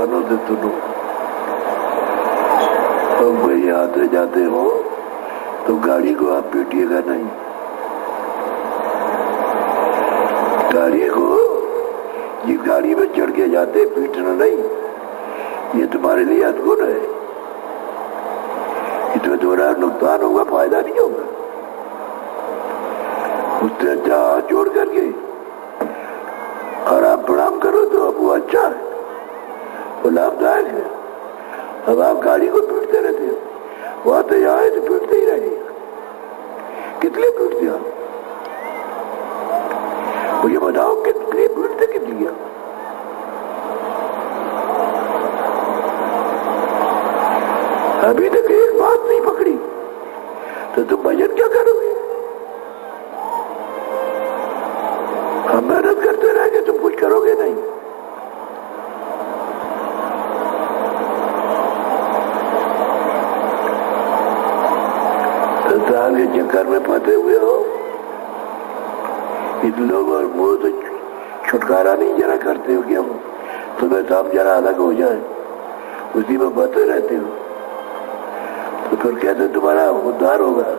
कानों से सुनो। अब कहीं आते जाते हो तो गाड़ी को आप पीटिएगा नहीं। गाड़ी को जिस गाड़ी में चढ़ के जाते पीटना नहीं, ये तुम्हारे लिए अद्भुत है। इसमें तुम्हारा नुकसान होगा, फायदा नहीं होगा। उससे अच्छा हाथ जोड़ करके और आप प्रणाम करो तो अब वो अच्छा है, वो लाभदायक है। अब आप गाड़ी को पीटते रहते हो, वो आते आए तो पीटते ही रहे। कितने पीटते आप? मुझे बताओ कितने पीटते कितनी? अभी तक एक बात नहीं पकड़ी तो तुम भजन क्या करोगे? हम मेहनत करते रहेंगे, तुम कुछ करोगे नहीं। संसार के चक्कर में फंसे हुए हो। इन लोगों और मुंह से छुटकारा नहीं जरा करते हो कि हम तुम्हें तो हम जरा अलग हो जाए, उसी में बते रहते हो। तो फिर कैसे तुम्हारा उद्धार होगा?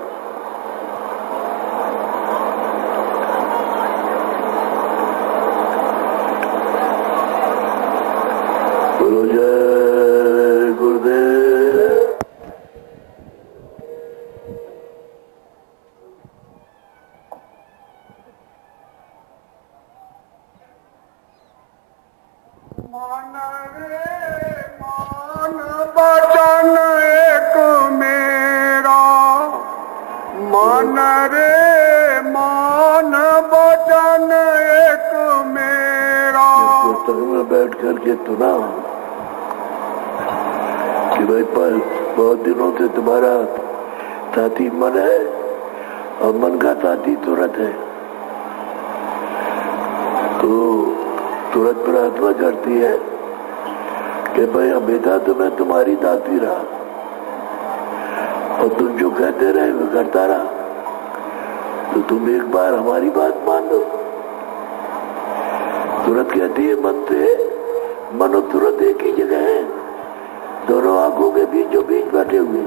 बोलो जय गुरुदेव। मन रे मन बचन एक मेरा, मन रे मन बचन एक मेरा। पुस्तक में बैठ करके सुना कि भाई पर बहुत दिनों से तुम्हारा साथी मन है और मन का साथी तुरंत है। तो तुरंत प्रार्थना करती है कि भाई हमेशा तो मैं तुम्हारी दासी रहा और तुम जो कहते रहे वो करता रहा, तो तुम एक बार हमारी बात मान लो। तुरंत कहती है मन से, मनो तुरंत एक ही जगह है, दोनों आंखों के बीचों बीच बैठे हुए।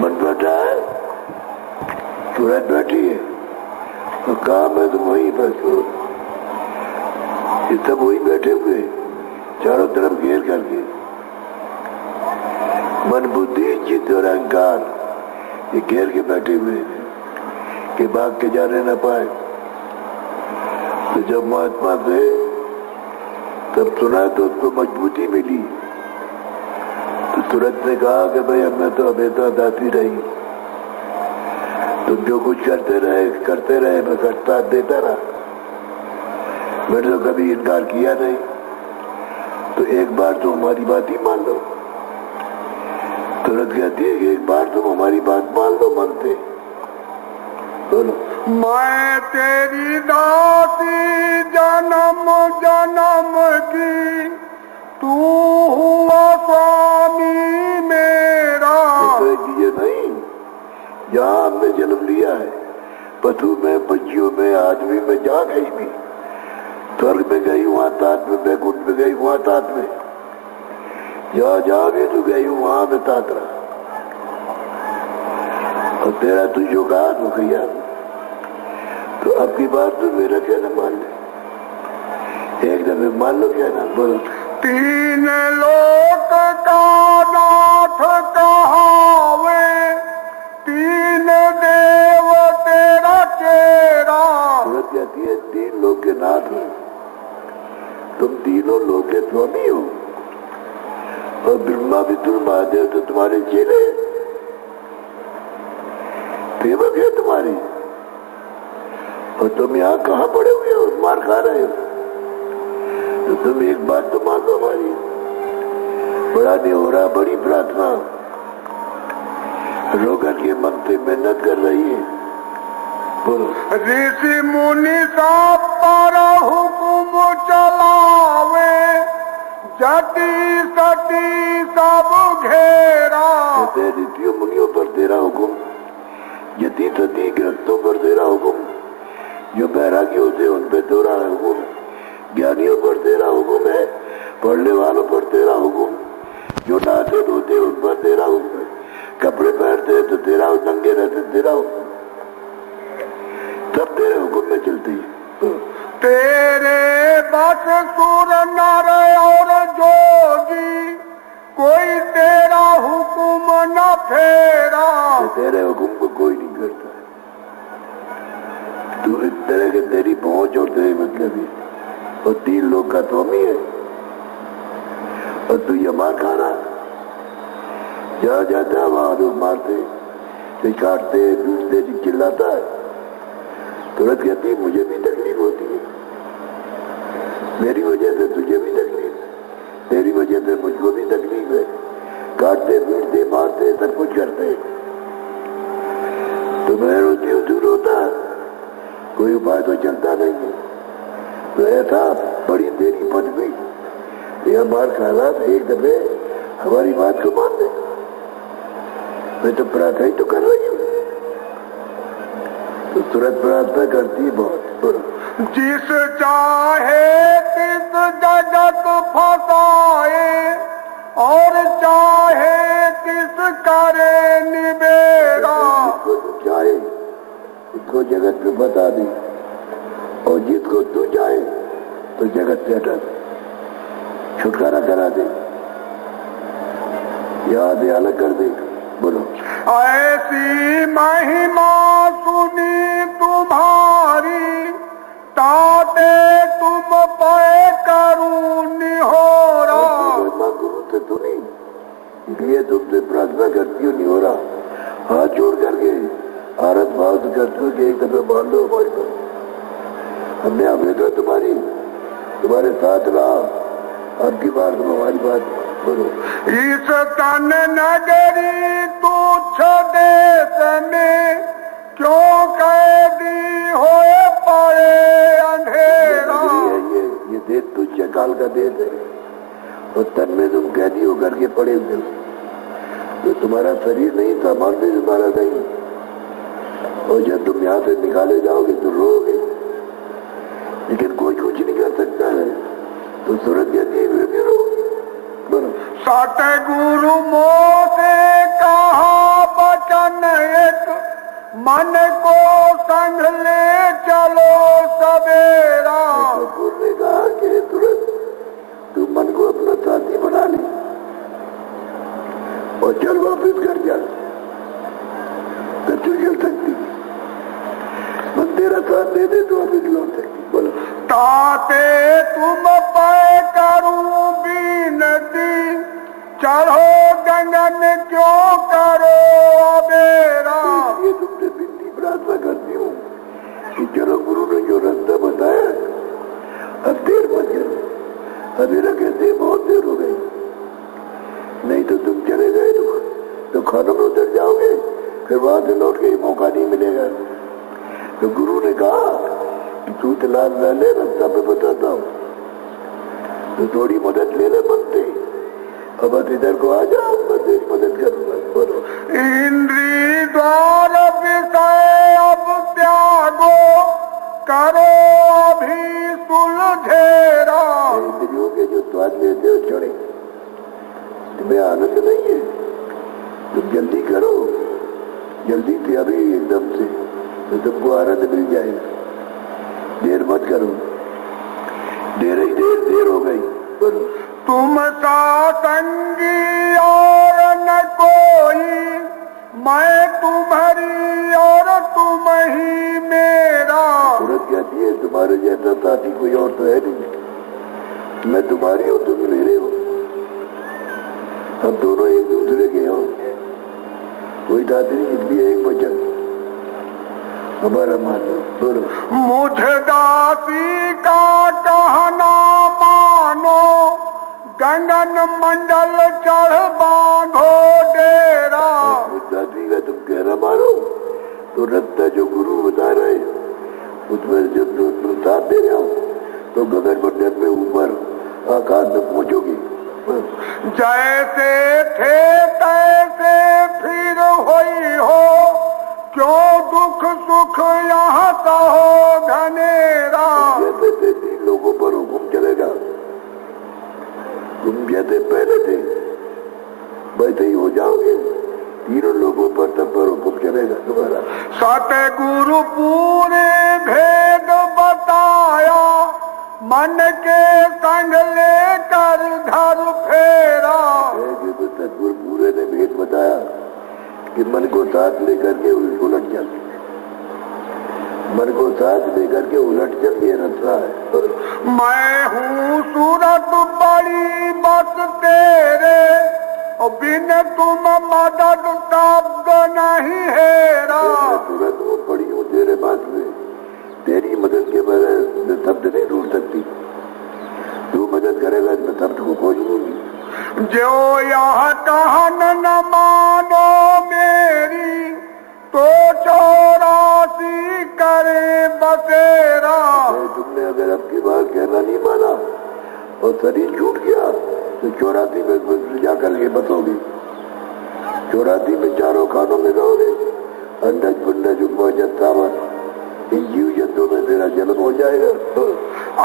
मन बैठा है, तुरंत बैठी है और काम है तुम वहीं बैठो। ये सब वही बैठे हुए चारों तरफ घेर करके। मन बुद्धि चित्त और अहंकार ये घेर के बैठे हुए कि भाग के जाने न पाए। तो जब महात्मा थे तब सुना तो उसको मजबूती मिली, तो तुरंत ने कहा कि भाई अब मैं तो हमेशा दासी रही, तुम जो कुछ करते रहे मैं करता देता रहा, मैंने तो कभी इनकार किया नहीं। तो एक बार तो हमारी बात ही मान लो। तुरंत कहती है कि एक बार तुम हमारी बात मान लो मन से। बोलो। मैं तेरी दासी जन्म जन्म की, तू हुआ स्वामी मेरा। ये नहीं, जहाँ हमने जन्म लिया है, पशु में, पक्षियों में, आदमी में, जहाँ कहीं भी, स्वर्ग में गई वहां तात में, बैकुंठ में गई वहां तात में, जहाँ जहाँ भी तू गई वहां में तात रहा। और तेरा तू जो कहा तो किया। तो अब की बात तो मेरा कहना मान ले, एक दफे मान लो कहना। बोलो। तीन लोक का नाथ कहावे, तीन देव तेरा चेरा। सूरत कहती है तीन लोग के नाथ हो, तुम तीनों लोग के स्वामी हो। और ब्रह्मा विष्णु महादेव तो तुम्हारे चेले, सेवक है तुम्हारे। और तुम यहाँ कहाँ पड़े हुए हो, मार खा रहे हो। तो तुम एक बात तो मान लो हमारी, बड़ा नहीं हो रहा, बड़ी प्रार्थना रोकर के मन से मेहनत कर रही है। बोलो। ऋषि मुनि सब पर हुकुम चलावे, जति सती सब घेरा। ऋषियों मुनियों पर तेरा हुकुम, यति सती ग्रस्तों पर तेरा हुकुम, जो बैरागी होते उन पे तेरा हुकुम, ज्ञानियों पर तेरा हुकुम है, पढ़ने वालों पर तेरा हुक्म, जो नाते धोते उन पर तेरा हुक्म, कपड़े पहनते तो तेरा, नंगे रहते तेरा हुक्म, सब तेरे हुक्म में चलती है। तेरे बस सुर नर और जोगी, कोई तेरा हुक्म न फेरा। तेरे हुक्म को कोई नहीं करता। तू इस तरह के तेरी पहुंच और तेरे मतलब है, और 3 लोग का स्वामी है, और तू ये मार खा रहा। जहाँ जाता है वहां लोग मारते, काटते, पीटते, चिल्लाता है। तुरंत कहती है मुझे भी तकलीफ होती है, मेरी वजह से तुझे भी तकलीफ है, तेरी वजह से मुझको भी तकलीफ है। काटते, पीटते, मारते, सब कुछ करते। तो मैं रोती हूँ, तू रोता, कोई उपाय तो चलता नहीं है। तो ऐसा बड़ी तेरी पद हुई, यह मार खाना तो एक दफे हमारी बात को मान दे। मैं तो प्रार्थना ही तो कर रही हूँ। तो तुरंत प्रार्थना करती है बहुत। जिस चाहे तिस जगत फसाए, और चाहे तिस करे निबेरा। जिसको तू चाहे उसको जगत में बता दे, और जिसको तू चाहे तो जगत से हटा दे, छुटकारा करा दे, याद अलग कर दे। बोलो। ऐसी महिमा सुनी तुम्हारी, ताते तुम पे करूं निहोरा। महिमा गुरु से सुनी, इसलिए तुमसे प्रार्थना करती हूँ निहोरा, हाथ जोड़ करके आरत भाव से करते हो कि एक दफे मान लो हमारी बात। हमने हमेशा तुम्हारे साथ रहा, अब की बार तुम हमारी बात बोलो। इस तन नगरी तुच्छ देश में, क्यों कैदी होए पड़े अंधेरा। ये देश तुच्छ काल का देश है, और तन में तुम कैदी होकर के पड़े हुए हो। तो तुम्हारा शरीर नहीं था, मन भी तुम्हारा नहीं, और जब तुम यहाँ से निकाले जाओगे तो रोगे, लेकिन कोई कुछ नहीं कर सकता है। तो सूरज कहती है भी रो। सतगुरु मोसे कहा बचन एक, मन को संग ले चलो सवेरा। सतगुरु ने कहा कि सूरज तू मन को अपना साथी बना ले और चल वापिस कर जा, तो तू चल सकती, मन तेरा साथ दे दे तो वापिस लौट सकती। बोलो। ताते तुम पे करूं बीनती, चढ़ो गगन क्यों करो अबेरा। ये तुमसे बिनती प्रार्थना करती हूँ कि चलो गुरु ने जो रास्ता बताया, अब देर मत करो। अबेरा कहते बहुत देर हो गई, नहीं तो तुम चले गए तो खानों में उतर जाओगे, फिर वहां से लौट के मौका नहीं मिलेगा। तो गुरु ने कहा कि तू तलाश न ले, रास्ता मैं बताता हूँ, तो थोड़ी मदद ले ले बनते। अब इधर को आ जाओ, मैं तेरी मदद करूंगा। बोलो। इंद्री द्वार विषय अब त्यागो, करो अभी सुलझेरा। इंद्रियों के जो स्वाद लेते हो छोड़े, तुम्हें आनंद नहीं है, तुम जल्दी करो, जल्दी से अभी एकदम से, तो तुमको आनंद मिल जाएगा। देर मत करो, देर हो गई। बोलो। तुम सा संगी और न कोई, मैं तुम्हारी और तुम ही मेरा। सूरत कहती है तुम्हारे जैसा साथी कोई और तो है नहीं, मैं तुम्हारी हूँ, तुम मेरे हो, हम दोनों एक दूसरे के हो। कोई दादी नहीं, इसलिए एक वचन हमारा मानो। बोलो। मुझे दासी का कहना मानो, गगन मंडल चढ़ बांधो डेरा। दादी का तुम कहना मानो तो रास्ता जो गुरु बता रहे उसमें जब तुम साथ दे रहे हो तो गगन मंडल में ऊपर आकाश में पहुंचोगी। जैसे थे तैसे फिर होई हो, क्यों दुख सुख यहाँ कहो घनेरा। जैसे 3 लोगों पर हुक्म चलेगा, तुम जैसे पहले थे वैसे ही हो जाओगे। तीनों लोगों पर तब पर हुक्म चलेगा तुम्हारा। सतगुरु पूरे भेद बताया, मन के संग लेकर घर फेरा। सतगुरु पूरे ने भेद बताया कि मन को साथ लेकर के उलट चल, मन को साथ लेकर के उलट चल ये रास्ता है। मैं हूँ सूरत बड़ी बस तेरे, और बिन तुम मदद शब्द नहीं हेरा। सूरत वो पड़ी हूँ तेरे पास में, तेरी मदद के बगैर शब्द नहीं ढूंढ सकती। तू मदद करेगा मैं शब्द को खोज लूंगी। जो यह कहन न मानो मेरी, तो 84 करे बसेरा। तुमने अगर अब की बार कहना नहीं माना और शरीर छूट गया तो 84 में जा करके बसोगे। 84 में चारों खानों में रहोगे। अंडज पुंडज उपमा जत्तावन, इन जीव जंतु में तेरा जन्म हो जाएगा।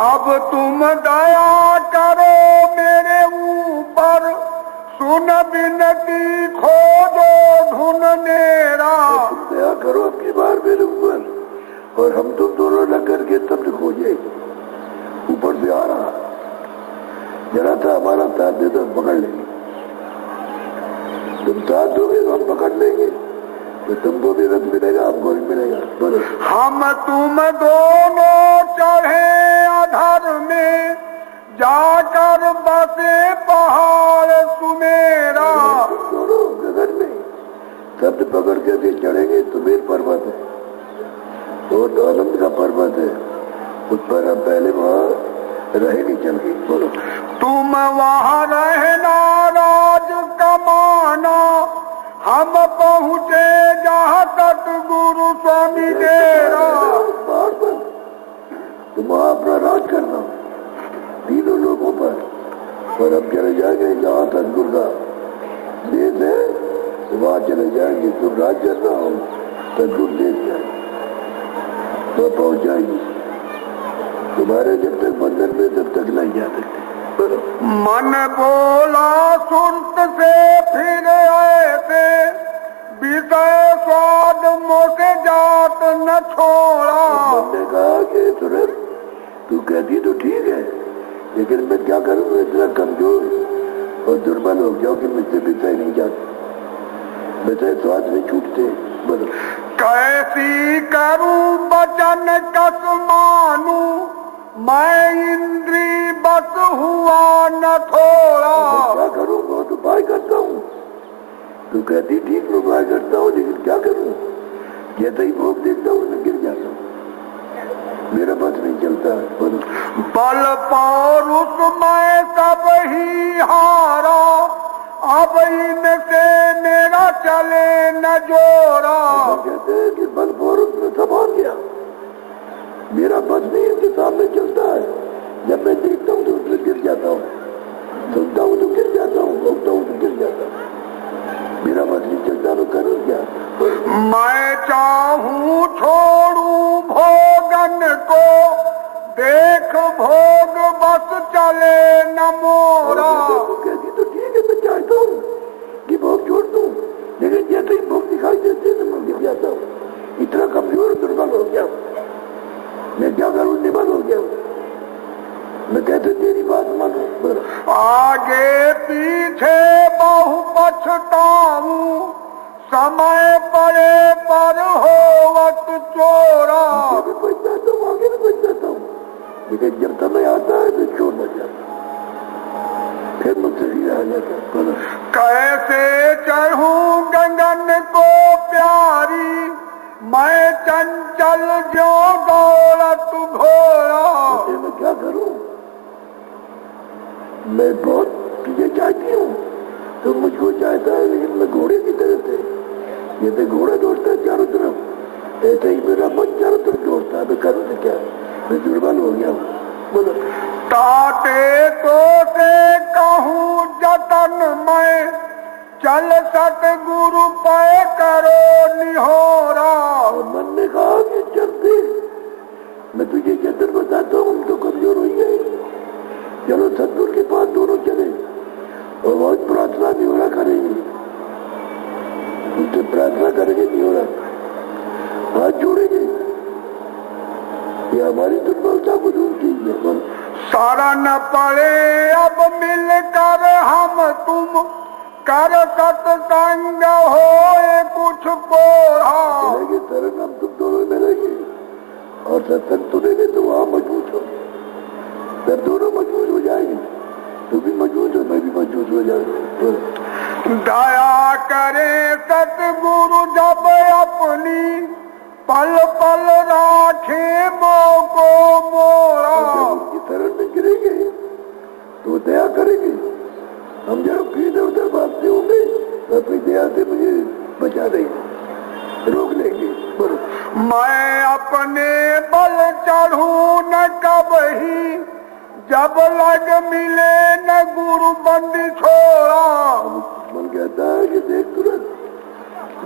अब तुम दया करो मेरे ऊपर, सुन बिनती खोजो ढूंढनेरा। तुम दया करो अब की बार मेरे ऊपर, और हम तुम दोनों लग करके तब खोजे। ऊपर से आ रहा जरा था हमारा साथ दे तो पकड़ लेंगे। तुम साथ दोगे तो हम पकड़ लेंगे, तो तुमको भी रथ मिलेगा हमको भी मिलेगा। बोलो। हम तुम दोनों चढ़े अधर में, जाकर बसे पहाड़ सुमेरा। दोनों गगन में शब्द पकड़ करके चढ़ेंगे। सुमेर पर्वत है, बहुत आनंद का पर्वत है, उस पर हम पहले वहां रहे नहीं चल गई। बोलो। तुम वहाँ रहना राज कमाना, हम पहुँचे जहाँ तक गुरु स्वामी डेरा। तुम वहाँ अपना राज करना तीनों लोगों पर, और अब चले जाएंगे जहाँ तक गुरु का देश है वहाँ चले जाएंगे। तुम राज करना हो तक गुरु देश जाए तो पहुँच जाएगी। तुम्हारे जब तक बंधन में तब तक नहीं जा सकते। मन बोला सुरत से फिर ऐसे, विषय स्वाद मोसे जात न छोड़ा। मैंने कहा कि तुरंत तू कहती तो ठीक है, लेकिन मैं क्या करूँ, मैं इतना कमजोर और दुर्बल हो गया कि मुझसे विषय नहीं जाते, विषय स्वाद नहीं छूटते। बोलो। कैसी करूं बचन कस मानू, मैं इंद्री बस हुआ न थोड़ा। क्या करूं, बहुत उपाय करता हूँ। तू कहती ठीक मैं उपाय करता हूँ, लेकिन क्या करूं, जैसे ही भोग देखता हूँ मैं गिर जाता हूँ, मेरा बस नहीं चलता। बल पौरुष मैं सब ही हारा, अब इनसे मेरा चले न जोड़ा। कहते हैं कि बल पौरुष में सब हार गया, मेरा बस नहीं इनके सामने चलता है। जब मैं देखता हूँ तो उसमें गिर जाता हूँ, सुनता हूँ तो गिर जाता हूँ, भोगता हूँ तो गिर जाता हूँ, मेरा बस नहीं चलता तो करूँ क्या। मैं चाहूँ छोड़ू भोगन को, देख भोग बस चले न मोरा। कहती तो ठीक है, मैं चाहता हूँ कि भोग छोड़ दूँ, लेकिन जैसे ही भोग दिखाई देते हैं तो मैं गिर जाता हूँ। इतना कमजोर दुर्बल हो गया, मैं क्या करूँ, निबल हो गया। मैं कहते तेरी बात मानो। आगे पीछे बहु पछताऊं, समय पड़े पर होवत चोरा। आगे भी पछताता हूँ, आगे भी पछताता हूँ, लेकिन जब समय आता है तो छोड़ न जाता, फिर मुझसे ही आ जाता। कैसे चढ़ूं गगन को प्यारी, मैं चंचल जो दौलत घोड़ा। मैं क्या करूं, मैं बहुत तुझे चाहती हूँ, तो मुझको चाहता है, लेकिन मैं घोड़े की तरह से, जैसे घोड़ा दौड़ता है चारों तरफ, ऐसे ही मेरा मन चारों तरफ दौड़ता है। मैं करूँ तो क्या, मैं दुर्बल हो गया हूँ। बोलो। ताते तो से कहूँ जतन मैं, चल सतगुरु पे करो निहोरा। मन ने कहा कि चलते, मैं तुझे जतन बताता हूँ, तो कमजोर हो गए, चलो सतगुरु के पास दोनों चले। और बहुत प्रार्थना नहीं हो रहा करेंगे, उनसे प्रार्थना करेंगे नहीं हो रहा, हाथ जोड़ेंगे, ये हमारी दुर्बलता को दूर कीजिए। शरण पड़े अब मिलकर हम तुम, कर सत्संग होए कुछ कोढ़ा। शरण हम तुम दोनों मिलेंगे और सत्संग सुनेंगे तो वहां मजबूत हो, जब दोनों मजबूत हो जाएंगे, तू भी मजबूत हो, मैं भी मजबूत हो जाएंगे। दया करे सतगुरु जब अपनी, पल पल राखे मोको मोरा। उनकी शरण में गिरेंगे तो दया करेंगे, हम जब इधर उधर भागते होंगे तो अपनी दया से मुझे बचा देंगे, रोक लेंगे। मैं अपने बल चढ़ू न कबही, जब लग मिले न गुरु बंदी छोड़ा। मन कहता है कि देख तुरंत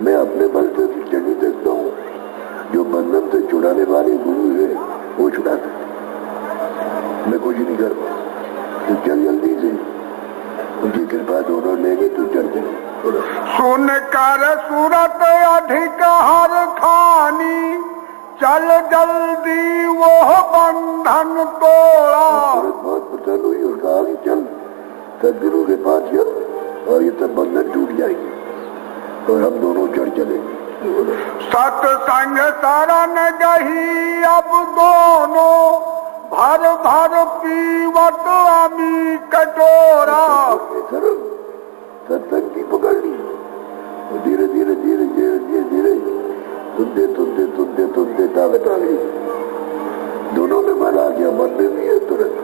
मैं अपने बल से चढ़ नहीं सकता हूँ, जो बंधन से छुड़ाने वाले गुरु है वो छुड़ा सकते, मैं कुछ नहीं कर पाऊँ। तो चल जल्दी से, उनकी कृपा दोनों लेंगे तो चढ़ जाए। सुन कर सूरत अधिक हर खानी, चल जल्दी वो बंधन तोड़ा। बहुत प्रसन्न हुई और कहा कि चल सदगुरु के पास चल और ये सब बंधन टूट जाएगी और हम दोनों चढ़ चलेंगे। सत्संग शरण गही अब दोनों, भर भर पीवत अमी कटोरा। सत्संग की पकड़ ली, धीरे धीरे धीरे धीरे धीरे धीरे सुनते सुनते सुनते सुनते ताकत आ गई, दोनों में मन आ गया, मन में भी है तुरंत,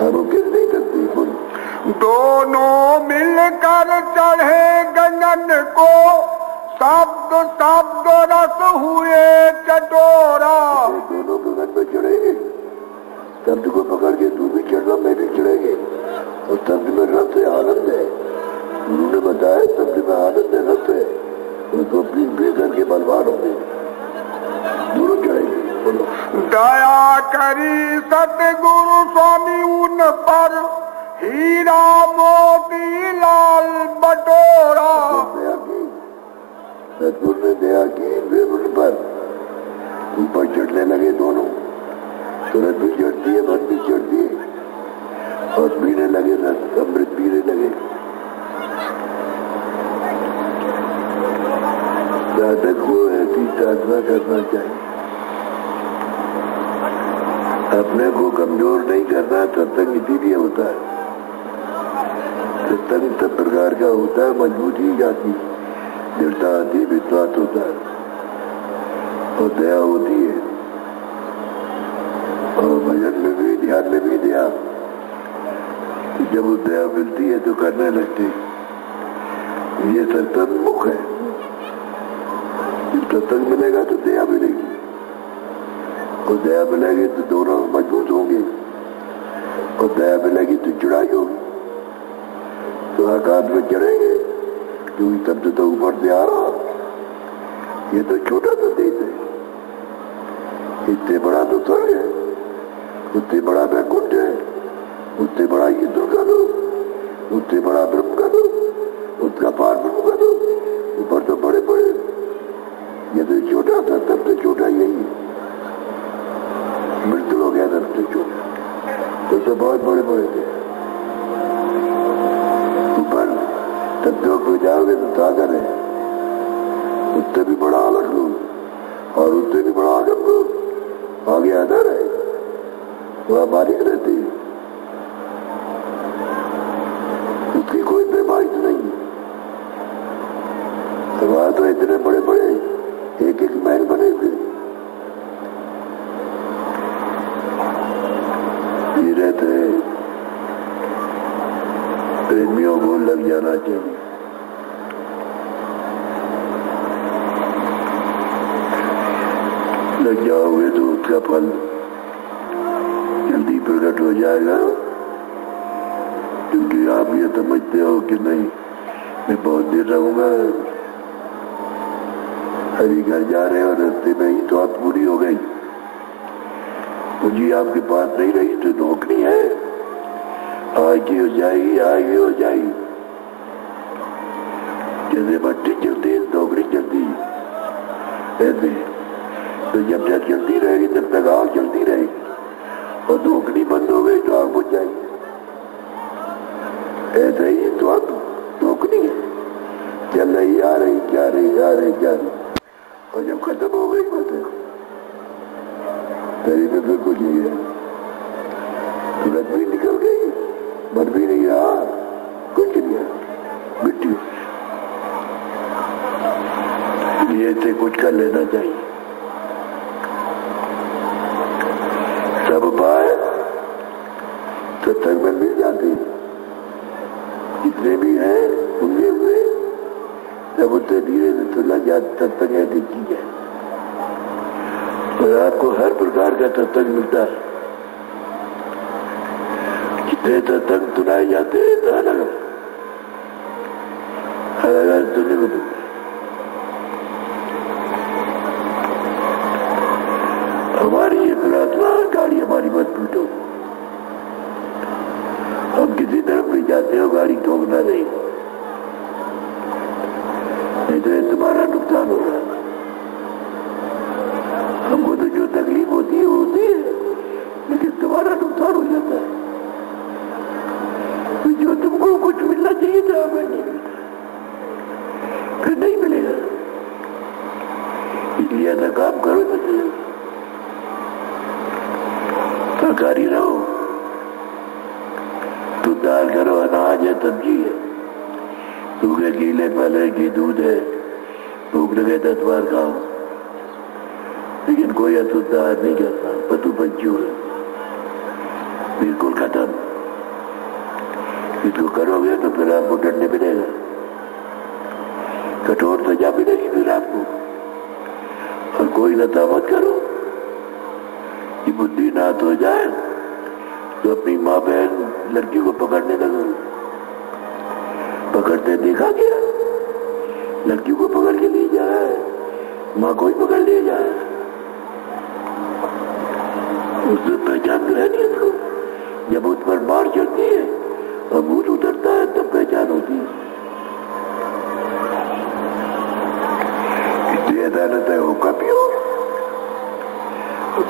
हम किस नहीं करती। दोनों मिलकर चढ़े गगन को, शब्द शब्द रस हुए चटोरा। दोनों गगन में चढ़ेंगे, शब्द को पकड़ के तू भी चढ़ना मैं भी चढ़ेंगे, और शब्द में रस है, आनंद है। उन्होंने बताया शब्द में आनंद है, रस है, उनको प्लीज भी करके बलवान होंगे, दोनों चढ़ेंगे। दया करी सतगुरु स्वामी उन पर, हीरा मोती लाल बटोरा। दया की, सतगुरु ने दया की वे उन पर, ऊपर चढ़ने लगे दोनों, तुरंत भी चढ़ती है, मन भी चढ़ती है और पीने लगे, अमृत पीने लगे। साधक को ऐसी साधना करना चाहिए, अपने को कमजोर नहीं करना। सत्संग इसीलिए होता है, सत्संग सब प्रकार का होता है, मजबूती जाती, दृढ़ता आती, विश्वास होता है और दया होती है, और भजन में भी ध्यान में भी दया, जब वो दया मिलती है तो करने लगते। ये सत्संग मुख है, सत्संग मिलेगा तो दया मिलेगी, और दया मिलेगी तो दोनों मजबूत होंगे, और दया मिलेगी तो चढ़ाई होगी, तो आकाश में चढ़ेंगे, क्योंकि शब्द तो ऊपर से आ रहा, ये तो छोटा सा देश है, इससे बड़ा तो स्वर्ग है, उससे बड़ा वैकुंठ है, उससे बड़ा ईश्वर का दो, उससे बड़ा ब्रह्म का दो, उसका पार ब्रह्म का दो, ऊपर तो बड़े बड़े, ये तो छोटा था, सबसे छोटा यही है, मृत्यु हो गया सबसे छोटा, तो बहुत बड़े बड़े थे। ऊपर तत्वों को जाओगे तो सागर है, उससे भी बड़ा अलग लो और उससे भी बड़ा आगम लो, आगे आधार है, वह बारिश रहती है, उसकी कोई बेमारी नहीं। वहां तो इतने बड़े बड़े एक एक महल बने हुए, ये रहते हैं, प्रेमियों को लग जाना चाहिए। लग जाओगे तो उसका फल जल्दी प्रकट हो जाएगा, क्योंकि आप ये समझते हो कि नहीं मैं बहुत देर रहूंगा, हरी घर जा रहे और रास्ते में ही तो आप पूरी हो गई, मुझे आपके पास नहीं रही तो नौकरी है, आगे हो जाएगी, आगे हो जाएगी। जैसे भट्टी चलती है टोकरी चलती है, ऐसे तो जब तक चलती रहेगी तब तक आग चलती रहेगी, और टोकरी बंद हो गई तो आग बुझ जाएगी। ऐसे ही तो आग टोकरी है, चल रही आ रही जा रही आ रही जा रही, और जब खत्म हो गई बात है तेरी में फिर कुछ नहीं है, तुरंत भी निकल गई, मर भी नहीं रहा, कुछ नहीं है, मिट्टी। ये से कुछ कर लेना चाहिए। सब उपाय सत्संग में मिल जाते हैं, जितने भी हैं उनके हुए सब उससे धीरे से सुलझ जाते। सत्संग ऐसी चीज है, और आपको हर प्रकार का सत्संग मिलता है। जितने सत्संग सुनाए जाते हैं अलग अलग सुनने को मिलता है। हमारी ये प्रार्थना, गाड़ी हमारी मत पीटो। हम किसी तरफ भी जाते हो गाड़ी ठोकना नहीं, नहीं तो ये तुम्हारा नुकसान होगा। हमको तो जो तकलीफ होती है होती है, लेकिन तुम्हारा नुकसान हो जाता है। तो जो तुमको कुछ मिलना चाहिए था हमें नहीं मिलता, फिर नहीं मिलेगा। इसलिए ऐसा काम करो तो चलेगा, सरकारी रहो, तो दाल करो, अनाज है, सब्जी है, सूखे गीले फल की दूध है, भूख लगे 10 बार खाओ, लेकिन कोई अशुद्ध आहार नहीं करता। पशु पंछियों है बिल्कुल खत्म। इसको करोगे तो फिर आपको दंड मिलेगा, कठोर सजा मिलेगी फिर आपको। और कोई नशा मत करो, कि बुद्धि नाथ हो जाए तो अपनी माँ बहन लड़की को पकड़ने लगो। पकड़ते देखा गया, लड़की को पकड़ के ले जाए, माँ को ही पकड़ ले जाए, उससे पहचान रहनी है उसको। जब उस पर मार चलती है और भूत उतरता है तब पहचान होती है। इसलिए अदालत है वो काफी हो,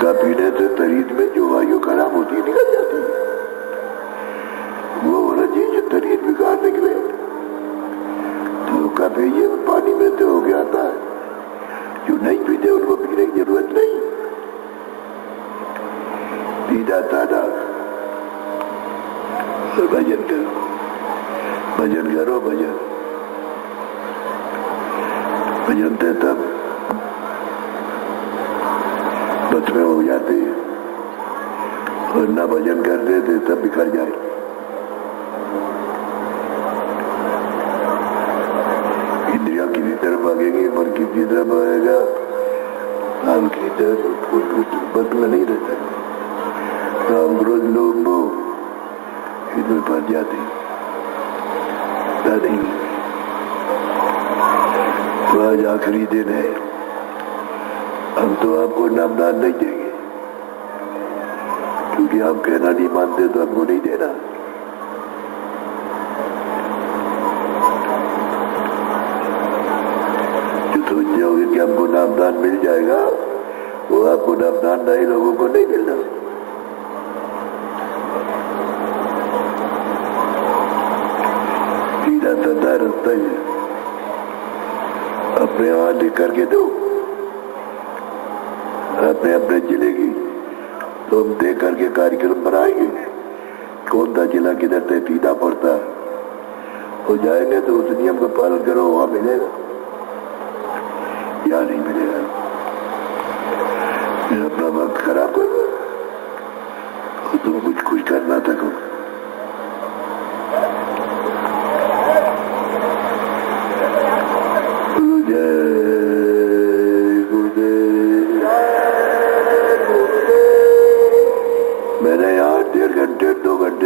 का पीने से शरीर में जो वायु खराब होती है निकल जाती है। वो होना चाहिए जो शरीर बिगाड़ निकले, तो का पीजिए पानी में तो हो गया आता है। जो नहीं पीते उनको पीने की जरूरत नहीं, पी जाता था। भजन करो, भजन करो, भजन भजन थे तब बच में हो जाते, और न भजन करते थे तब बिखर जाए। इंद्रिया किसी तरफ भागेगी, मन किसी तरफ आएगा, काम की तरफ कुछ बस में नहीं रहता। काम क्रोध लोभ मोह इधर फंस जाते नहीं। तो आज आखिरी दिन है, हम तो आपको नामदान नहीं देंगे, क्योंकि आप कहना नहीं मानते तो हमको नहीं देना। जो सोच जाओगे कि हमको नामदान मिल जाएगा, वो आपको नामदान नए लोगों को नहीं मिलना। सीधा साधा रास्ता है, अपने वहां लिख करके दो, अपने अपने जिले की, तो हम देख करके कार्यक्रम बनाएंगे। कौन सा जिला किधर से सीधा पड़ता हो जाएंगे, तो उस नियम का पालन करो, वहां मिलेगा या नहीं मिलेगा। मैं अपना वक्त खराब करो और तुम कुछ करना सको।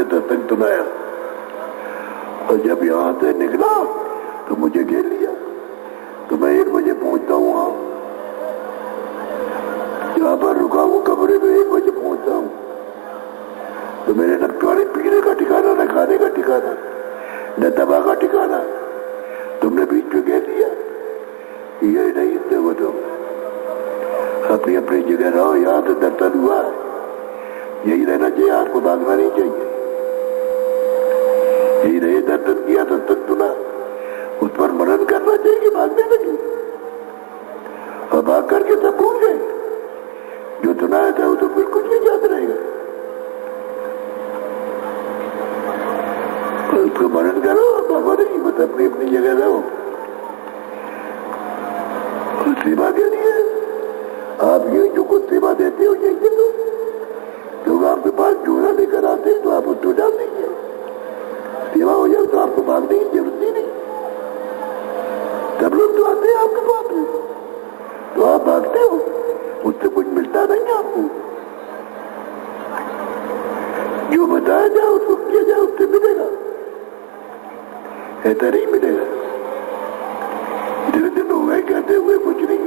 सत्संग सुनाया, और जब यहां से निकला तो मुझे घेर लिया। तो मैं 1 बजे पहुंचता हूँ, वहां जहां पर रुका हूँ कमरे में 1 बजे पहुंचता हूँ। तो मेरे न तुम्हारे पीने का ठिकाना, न खाने का ठिकाना, न दवा का ठिकाना, तुमने बीच में कह दिया ये नहीं थे वो। तुम अपनी अपनी जगह रहो, यहाँ तो दर्शन हुआ है, यही रहना चाहिए, आपको भागना नहीं चाहिए। यही रहे, दर्शन किया तो तक सुना, उस पर मनन करना चाहिए कि भागने लगी। और भाग करके सब भूल गए, जो सुनाया था वो तो फिर कुछ नहीं याद रहेगा। उसको मनन करो, बाबा नहीं, बस अपनी अपनी जगह रहो। सेवा के लिए आप ये जो कुछ सेवा देते हो यही दे दो। लोग आपके पास झोला लेकर आते हैं तो आप उसको डाल दीजिए, सेवा हो जाए तो आपको भागने की जरूरत ही नहीं। सब लोग तो आते हैं आपके पास में, तो आप भागते हो, उससे कुछ मिलता नहीं आपको। जो बताया जाए उसको किया जाए, उससे मिलेगा, ऐसा नहीं मिलेगा। दिन हो गए कहते हुए कुछ नहीं।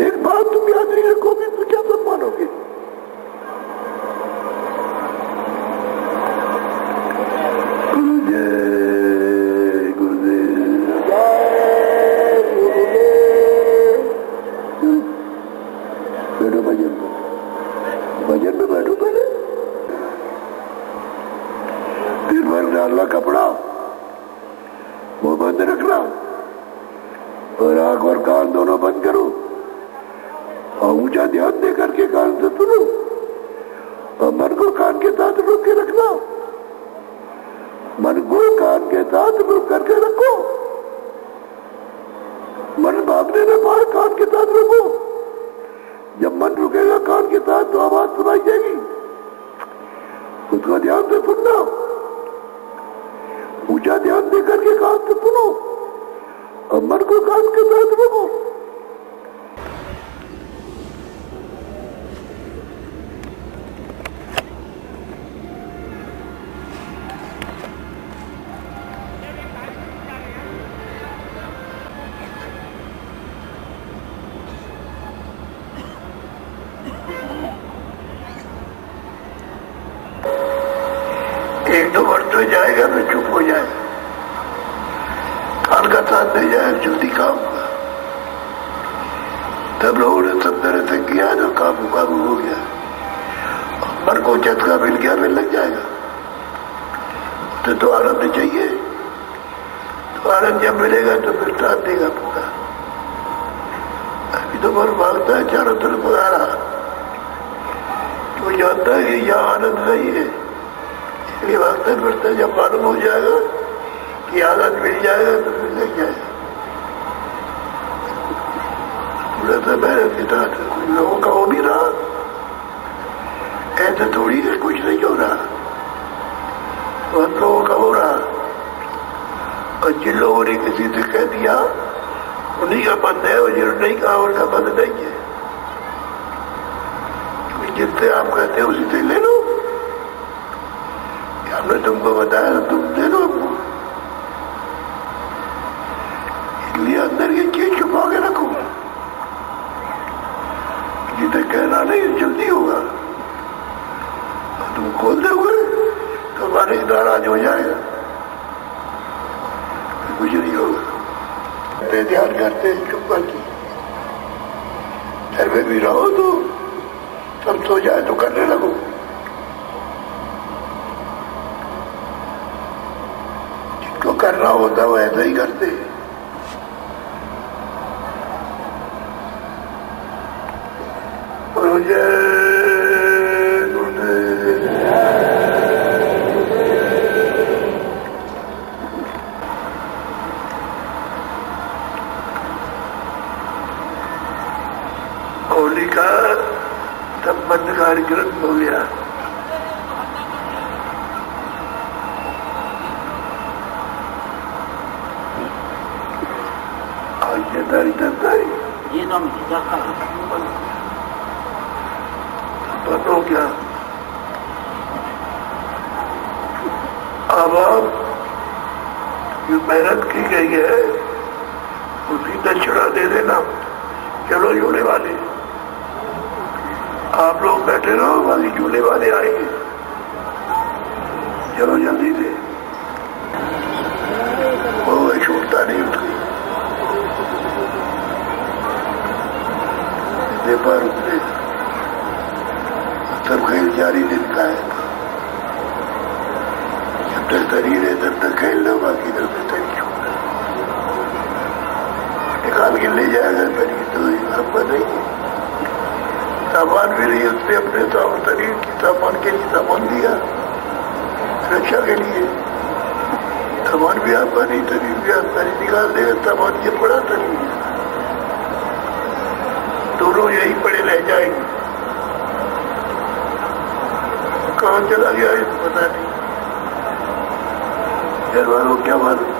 एक बात तुम याद नहीं रखोगे तो क्या तुम मानोगे? गुरुदेव गुरुदेव बैठो, भजन में बैठो। पहले फिर भर डालना कपड़ा, वो बंद रखना, और आंख और कान दोनों बंद करो, और ऊंचा ध्यान दे करके कान से सुनो, और मन को कान के साथ रोक के रखना। मन को कान के साथ रोक करके रखो, मन भागने न पाए, कान के साथ रखो। जब मन रुकेगा कान के साथ तो आवाज सुनाई देगी, उसको ध्यान से सुनना, ऊंचा ध्यान दे करके कान से सुनो, और मन को कान के साथ रखो। एक दो वर्ष तो जाएगा तो चुप हो जाए, कान का साथ नहीं जाए, जल्दी काम हुआ। तब लोगों ने सब तरह से किया जो काबू काबू हो गया, मन को झटका मिल गया, मिल लग जाएगा। तो आनंद चाहिए, तो आनंद जब मिलेगा तो फिर साथ देगा पूरा। अभी तो मन भागता है चारों तरफ आ रहा, तो जानता है कि यहाँ आनंद नहीं है, इसलिए भागता फिरता। जब मालूम हो जाएगा कि आनंद मिल जाएगा तो फिर लग जाएगा। पूरा सा मेहनत के साथ लोगों का हो भी रहा, ऐसा थोड़ी है कुछ नहीं हो रहा, बहुत लोगों का हो रहा। और जिन लोगों ने किसी से कह दिया उन्हीं का बंद है, और जिन्होंने नहीं कहा उनका बंद नहीं है। जिससे आप कहते हैं उसी से ले लो, हमने तुमको बताया तो तुम दे लो हमको। इसलिए अंदर की चीज छुपा के रखो, जिसे कहना नहीं जल्दी होगा, तुम खोल दोगे तो हमारे नाराज हो जाएगा, कुछ नहीं होगा। ध्यान करते चुप करके, घर में भी रहो तो सब सो जाए तो करने लगो। जिनको करना होता है वो ऐसा ही करते हैं। होली का संबंध कार्यक्रम हो गया। आज ये तारीख 10 तारीख ये तो पता हो क्या? अब आप जो मेहनत की गई है उसी दक्षिणा दे देना। चलो झूले वाले, आप लोग बैठे रहो, बाकी झूले वाले आएंगे। चलो जल्दी से। वो छूटता नहीं उठ गई। पर तब खेल जारी दिन का है। जब तक शरीर है तब तक खेल लो, बाकी तब तक निकाल के ले जाएगा शरीर तो आपका नहीं है। सामान भी नहीं उसने अपने शरीर की सामान के लिए सामान दिया रक्षा के लिए। सामान भी आपका नहीं, शरीर भी आपका नहीं, निकाल देगा सामान ये पड़ा शरीर, दोनों यही पड़े रह जाएंगे। कहाँ चला गया है पता नहीं। घर वालों क्या मालूम।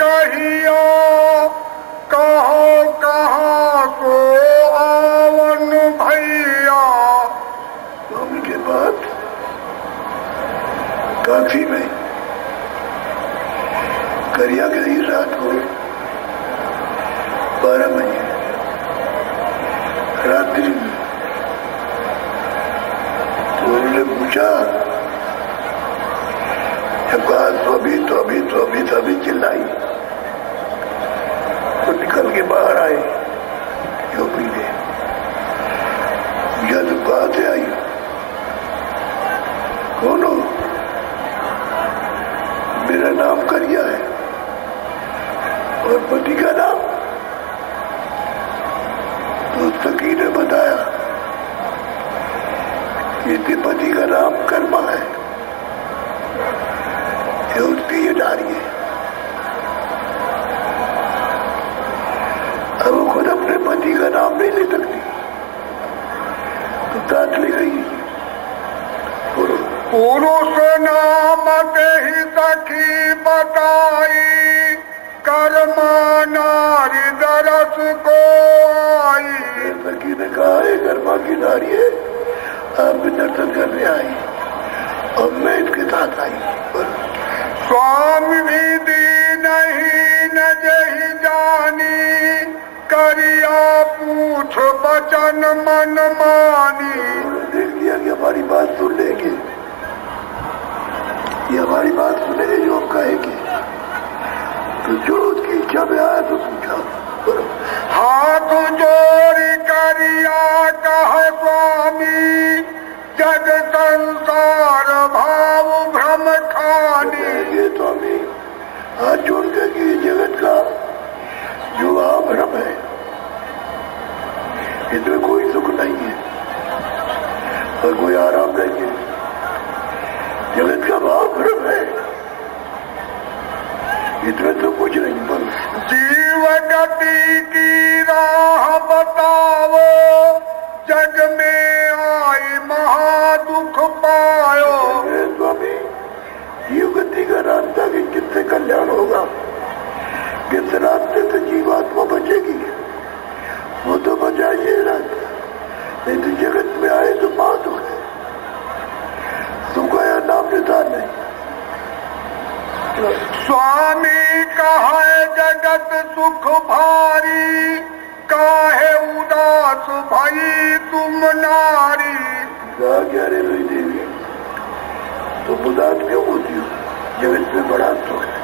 कहियो कहो कहाँ सो आवन भैया। स्वामी के बाद काफी में करिया गई रात को 12 बजे रात्रि में। तो उन्होंने पूछा, जब कहा तो अभी चिल्लाई तो निकल के बाहर आए यूपी में। पूछा तुम कहाँ से आई? कौन हो? मेरा नाम करिया है। और पति का नाम? तो सखी ने बताया कि इसके पति का नाम कर्मा है, ये उसकी ये नारी है। अब वो खुद अपने पति का नाम नहीं ले सकती तो दांत ले गई। पुरुष नाम ते ही सखी बताई, कर्मा नारी दरस को आई। सखी ने कहा है कर्मा की नारी है, आप भी दर्शन करने आई और मैं इसके साथ आई। स्वामी विधि नहीं न जही जानी, करिया पूछ बचन मन मानी। देख लिया कि हमारी बात सुन लेंगे, ये हमारी बात सुनेंगे जो हम कहेंगे। तो जो उसकी इच्छा में आया तो पूछा। हाथ जोड़ी करिया कहे स्वामी, जग संसार भाव भ्रम खानी। ये स्वामी हाथ जोड़ के कि जगत का जो भ्रम है, इसमें कोई सुख नहीं है और कोई आराम नहीं है। जगत का भाव भ्रम है, इसमें तो कुछ नहीं। बल जीव गति की राह बताओ, जग में आई महादुख पायो। स्वामी जीव गति का रास्ता कि किससे कल्याण होगा, किस रास्ते से जीवात्मा बचेगी वो तो बचाइए ना, नहीं तो जगत में आए तो बात हो गए, सुख आया नाम निदान नहीं। स्वामी कहे जगत सुख भारी, काहे उदास भई तुम नारी। क्या रे लोई देवी, तुम उदास क्यों होती हो? जगत में बड़ा सुख है,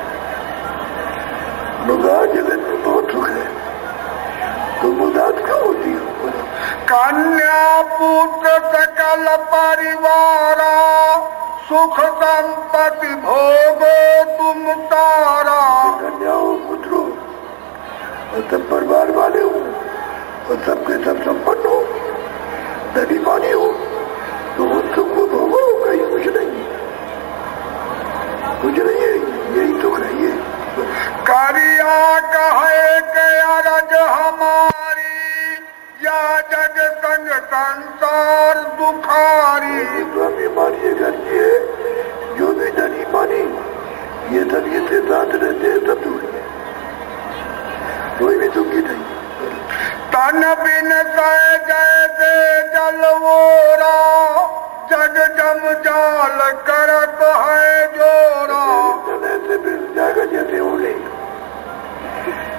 मगर जगत में बहुत सुख है, तुम उदास क्यों होती हो? कन्या पुत्र सकल परिवारा, सुख संपत्ति भोगो तुम तारा। कन्या हो, पुत्र हो और सब परिवार वाले हो और सबके सब संपन्न हो, धनी पानी हो, तो उन सुख को भोगो, कहीं कुछ नहीं, कुछ नहीं है, यही सुख नहीं है। करिया कहे के अरज हमारी, या जग संग संसार दुखारी। स्वामी मानिए करिए, जो भी धनी मानी ये धनी से साथ रहते हैं सब दुखी है, कोई भी दुखी नहीं। तन बिन सह जैसे जलवोरा, जग जम जाल करत है जोरा। ऐसे बिल जाएगा जैसे हो गई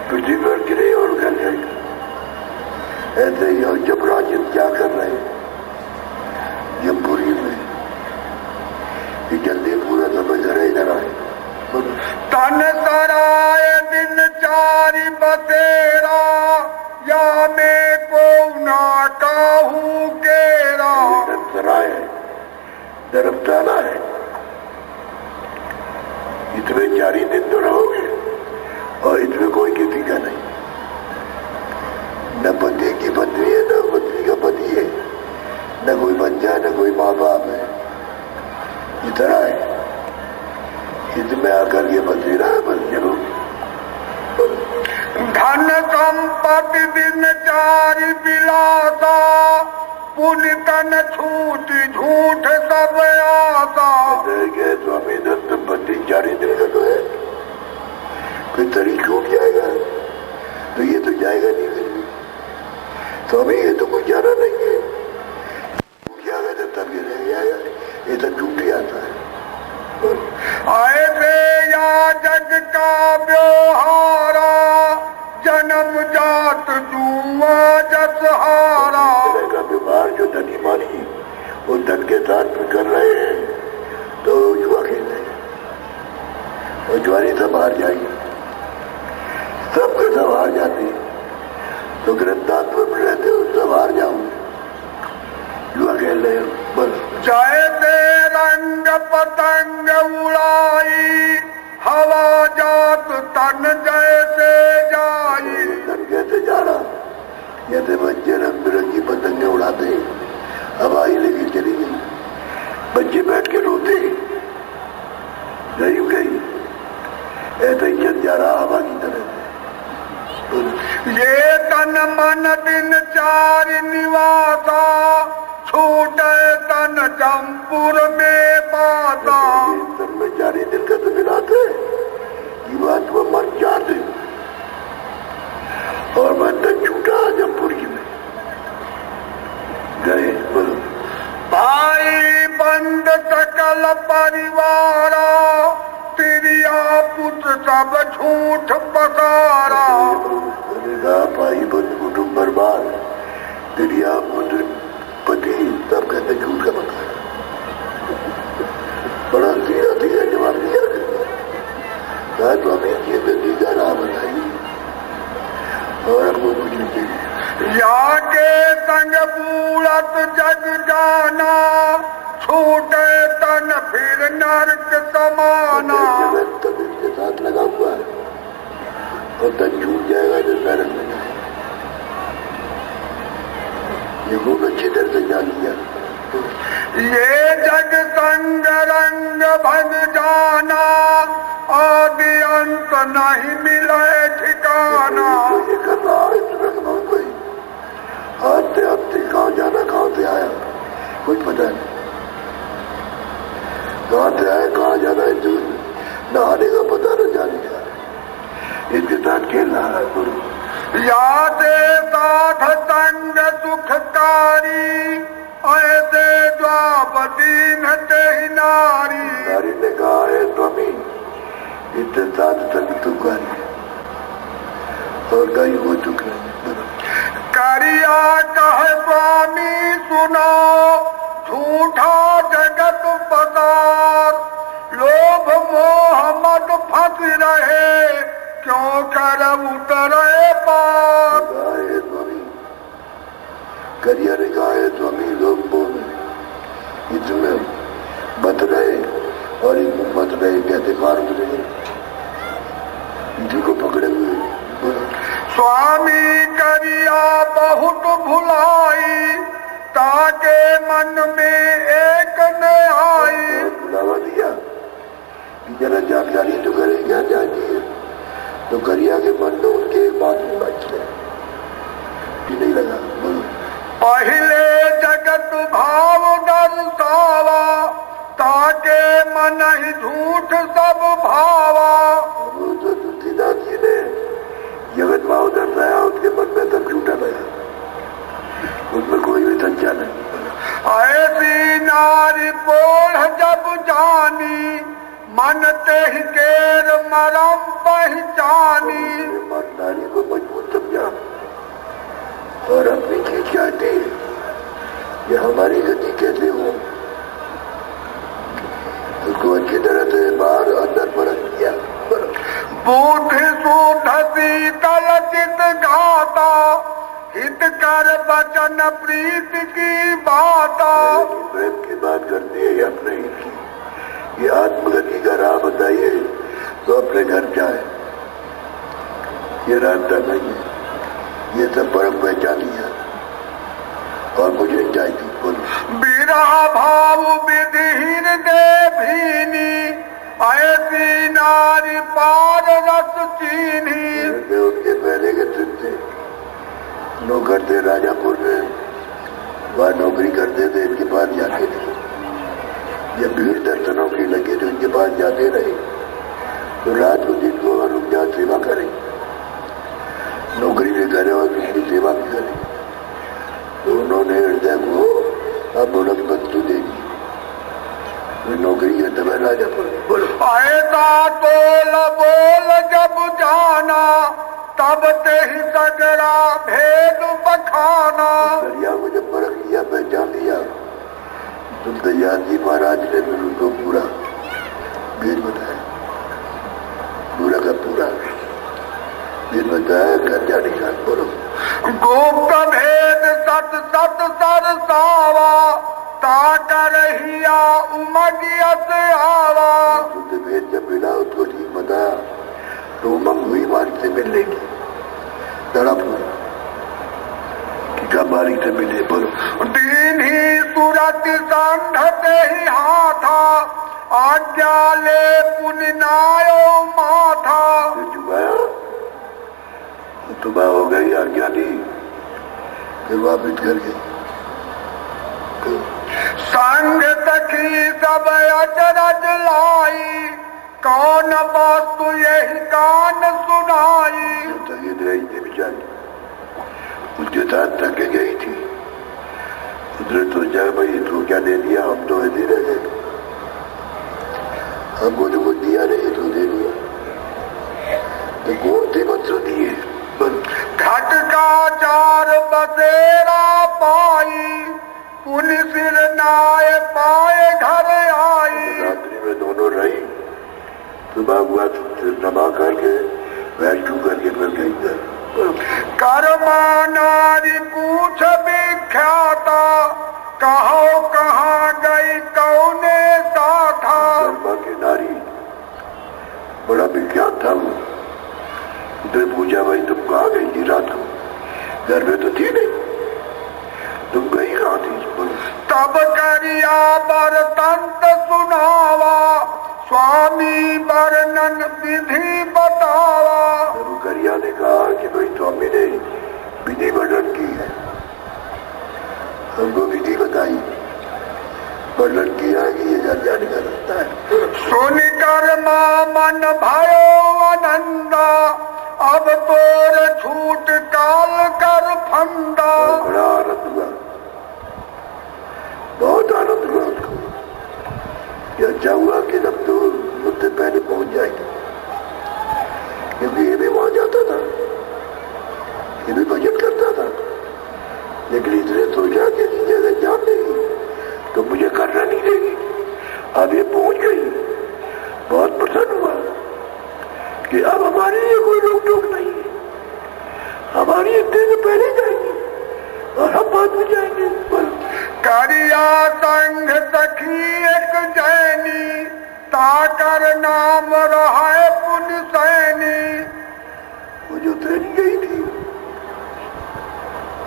पृथ्वी पर गिरे और कर जाएगा, ऐसे ही। और जब राजन क्या कर रहे हैं जमपुरी में, कि जल्दी पूरा समझ रहे इधर आए। तन सराय दिन चारी बसेरा, या में को ना काहू केरा। सराय है, धर्मशाला है, इसमें 4 ही दिन तो रहोगे और इसमें कोई किसी का नहीं, न पति की पत्नी है न पत्नी का पति है, न कोई बच्चा है न कोई माँ बाप है, इतना है। इसमें आकर के बसेरा है, बस चलो। धन संपत्ति दिन चारी बिलासा, पुण्य तन छूट झूठ सब आसा। स्वामी धन संपत्ति 4 ही दिन का तो है, फिर शरीर छूट जाएगा तो ये तो जाएगा नहीं। फिर भी स्वामी ये तो कुछ जाना नहीं है, जाएगा जब तक ये रह जाएगा, ये तो छूट ही आता है। ऐसे या जग का व्यवहारा, जन्म जात जुआ जस हारा। का व्यवहार जो धनी मानी वो धन के साथ में कर रहे हैं तो जुआ खेल रहे हैं, और जुआरी सब हार जाएगी, सबके सब हार जाते हैं, तो गिरफ्तार में रहते हो सब हार जाओगे, जुआ खेल रहे हो बस। जैसे रंग पतंग उड़ाई, हवा जात तन जैसे जाई। तन कैसे जा रहा, जैसे बच्चे रंग बिरंगी पतंगे उड़ाते हैं, हवा ही लेके चली गई, बच्चे बैठ के रोते नहीं गई, ऐसे ही चल जा रहा हवा की तरह। ये तन मन दिन चार निवासा, छूटे तन जमपुर में पाता। तन में 4 ही दिन का तो मिलाते ये बात वो मर जाते, और मैं तन छूटा जमपुरी में गए। बोलो भाई बंद सकल परिवारा, तिरिया पुत्र सब झूठ पसारा। भाई बंद कुटुंब बर्बाद, तिरिया पुत्र पति सब कहते झूठ का पता, बड़ा सीधा सीधा जवाब दिया। तो हमें ये नतीजा ना बताइए और हमको कुछ नहीं चाहिए। या के संग बूढ़त जग जाना, छूटे तन फिर नरक समाना। तब इसके साथ लगा हुआ है और तन छूट जाएगा तो नरक में जाएगा, ये खूब अच्छी तरह से जान लिया। ये जग संग रंग भग जाना, आदि अंत नहीं मिले ठिकाना। ये कर रहा है कोई आते आते कहाँ जाना कहाँ से आया कुछ पता नहीं, कहाँ से आया कहाँ जाना है, नहाने का पता न जाने का। इसके साथ साथ खेलना है। यादे साध संग सुखकारी ऐसे द्वापदी नटे नारी। नारी ने कहा है स्वामी इतने साथ संग सुखारी और कहीं हो चुके करिया कहे स्वामी सुनो झूठा जगत पदार लोभ मोह मद फंस रहे क्यों कर उतरे पार। स्वामी करिया ने कहा है स्वामी लोग बोल इसमें बच रहे और बच रहे कैसे पार मिलेंगे इसी को पकड़े हुए। स्वामी करिया बहुत भुलाई ताके मन में एक न आई। बुलावा दिया कि जरा जानकारी तो करें क्या चाहिए तो करिया के मन में उनके बात में बच गए कि नहीं लगा। पहले जगत भाव दर्शावा ताके मन ही झूठ सब भावा। वो जो तुलसीदास जी ने जगत भाव दर्शाया उसके मन में सब झूठा गया उसमें कोई भी सच्चा नहीं। ऐसी नारी बोल जब जानी मन ते ही केर मरम पहचानी। नारी को मजबूत समझा और अपनी चीज चाहती ये हमारी गति कैसे हो उसको अच्छी तरह से बाहर अंदर परख किया। बुद्धि सूठ शीतल चित घाता हित कर बचन प्रीत की बाता। प्रेम की बात करती है या प्रेम की ये आत्मगति का राह बताइए तो अपने घर जाए ये रास्ता नहीं है ये सब परम पहचान लिया और मुझे चाहिए। बिरह भाव विधिहीन दे भीनी ऐसी नारी पार रस चीनी। उसके पहले के दिन थे नौकर थे राजापुर में वह नौकरी करते थे इनके पास जाते थे जब भीड़ दर्शनों की लगी तो इनके पास जाते रहे तो रात को दिन को रुक जा सेवा करें नौकरी भी करे और उनकी सेवा भी करे तो उन्होंने हृदय को अमूलक वस्तु दे दी नौकरी के समय राजापुर। ऐसा तोल बोल जब जाना तब ते ही सगरा भेद बखाना। दरिया को जब परख लिया पहचान लिया तो दयाल जी महाराज ने फिर उनको पूरा भेद बताया पूरा का पूरा भेद बताया घर जाने का। बोलो गुप्त भेद सत सत सर सावा ताकर हिया उमगियत आवा। शुद्ध भेद जब मिला उसको ठीक बताया तो उमंग हुई बारी से मिलने की तड़प हुई कि कब बारी से मिले। बोलो दीन ही सूरत संधते ही हाथा आज्ञा ले पुनिनायो माथा। चुकाया सुबह हो गई आज्ञा दी फिर वापिस कर गई। संग सखी सब अचरज लाई कौन वस्तु यही कान सुनाई। तक रही थी बेचारी उसके साथ थके गई थी उसने सोचा भाई इसको क्या दे दिया हम तो ऐसे रह गए हमको जो कुछ दिया नहीं तो दे दिया तो कौन सी वस्तु दिए। घट का चार बसेरा पाई पुलिस सिर नाय पाए घर आई। रात्रि में दोनों रही सुबह हुआ सभा करके वैष्णु करके फिर गई कर्मा नारी पूछ विख्याता कहो कहाँ गई कौने साथा। कर्मा की नारी बड़ा विख्यात था वो उसने पूछा भाई तुम कहाँ गई थी रात को घर में तो थी नहीं तुम गई कहाँ थी। तब करिया बरतंत सुनावा स्वामी वर्णन विधि बतावा। तब करिया ने कहा कि भाई स्वामी ने विधि वर्णन की है हमको विधि बताई वर्णन किया कि ये जाने का रास्ता है। सुनकर मां मन भयो आनंदा अब तोर छूट काल कर फंदा। बड़ा आनंद हुआ, बहुत आनंद हुआ उसको। ये अच्छा हुआ कि जब तो मुझसे पहले पहुंच जाएंगे, क्योंकि ये भी वहां जाता था, ये भी भजन करता था, लेकिन इसने सोचा कि जगह जान देगी तो मुझे करना नहीं देगी। अब ये पहुंच गई, बहुत प्रसन्न हुआ कि अब हमारे लिए कोई रोक टोक नहीं है, हमारी इतने से पहले जाएंगे और हम बाद में जाएंगे। करिया संग सखी एक जैनी, ताकर नाम रहा पुण्य सैनी। वो जो सैनी गई थी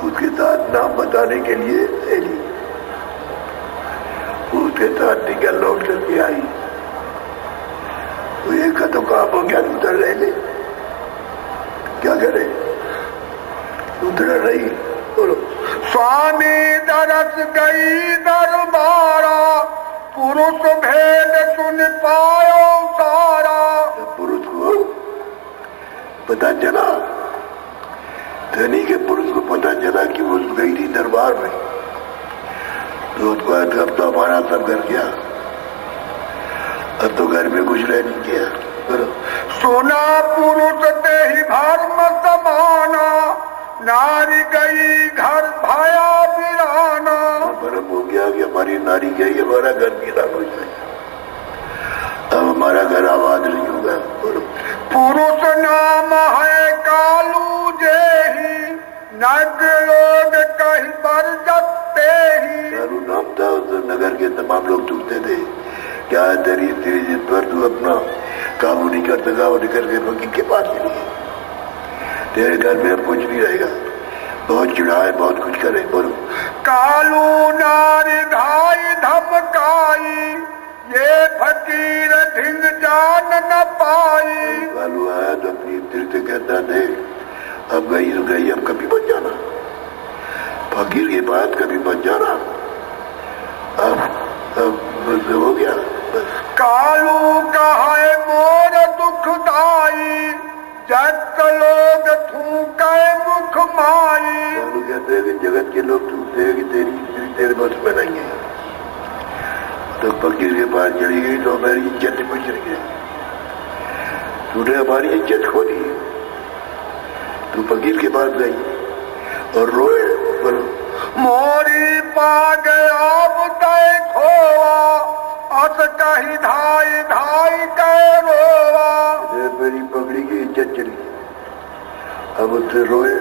उसके साथ नाम बताने के लिए सैनी उसके साथ निकल लौट करके आई। तो एक का तो काम हो गया, दूसरा रह ले, क्या करे, दूसरा रही। बोलो। स्वामी दरस गई दरबारा, पुरुष भेद सुन पायो सारा। पुरुष को पता चला, धनी के पुरुष को पता चला कि वो गई थी दरबार में, तो उसको अब तो हमारा सब घर गया, अब तो घर में कुछ रह नहीं गया। सुना पुरुष ते ही धर्म समाना, नारी गई घर भाया बिराना। भरम हो गया कि हमारी नारी गई, हमारा घर वीरान हो जाए, अब हमारा घर आबाद नहीं होगा। पुरुष नाम है कालू जेही, नग लोग कहीं पर जगते ही। कालू नाम था, उस नगर के तमाम लोग चुकते थे, क्या है तेरी स्त्री जिस पर तू अपना काबू नहीं कर सका, वो निकल के फकीर के पास चली गई, तेरे घर में अब कुछ नहीं रहेगा, बहुत चिढ़ाए बहुत कुछ करे। बोलो। कालू नारी ढाई धमकाई, ये फकीर ढिंग जान न पाई। कालू आया तो अपनी स्त्री से कहता, देख अब गई तो गई, अब कभी मत जाना, फकीर के पास कभी मत जाना, अब हो गया। कालू कहे मोर दुखदाई, जग लोग थूके मुख माई। कालू कहते हैं कि जगत के लोग थूकते हैं कि तेरी स्त्री तेरे बस में नहीं है, तो फकीर के पास चली गई तो हमारी इज्जत पूछ रही है, तूने हमारी इज्जत खो दी, तू फकीर के पास गई और रोए। बोलो। मोरी पा गया तय खोवा, अस कही धाई धाई कह रोवा। मेरी पगड़ी की इज्जत चली, अब उससे रोए,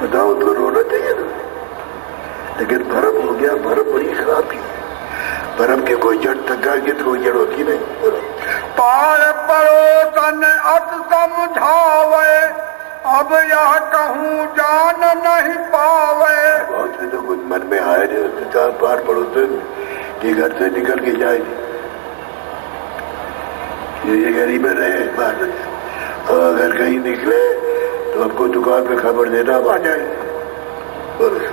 बताओ तो रोना चाहिए ना, लेकिन भरम हो गया, भरम बड़ी खराब की, भरम के कोई जड़ तक के कोई जड़ होती नहीं। पार पड़ोसन अत समझावे, अब यह कहूँ जान नहीं पावे। बहुत से तो कुछ मन में आए नहीं, उसके चार पार पड़ोसन के घर से निकल के जाए, ये गरीब में रहे बाहर, और अगर कहीं निकले तो हमको दुकान पे खबर देना, आ जाए।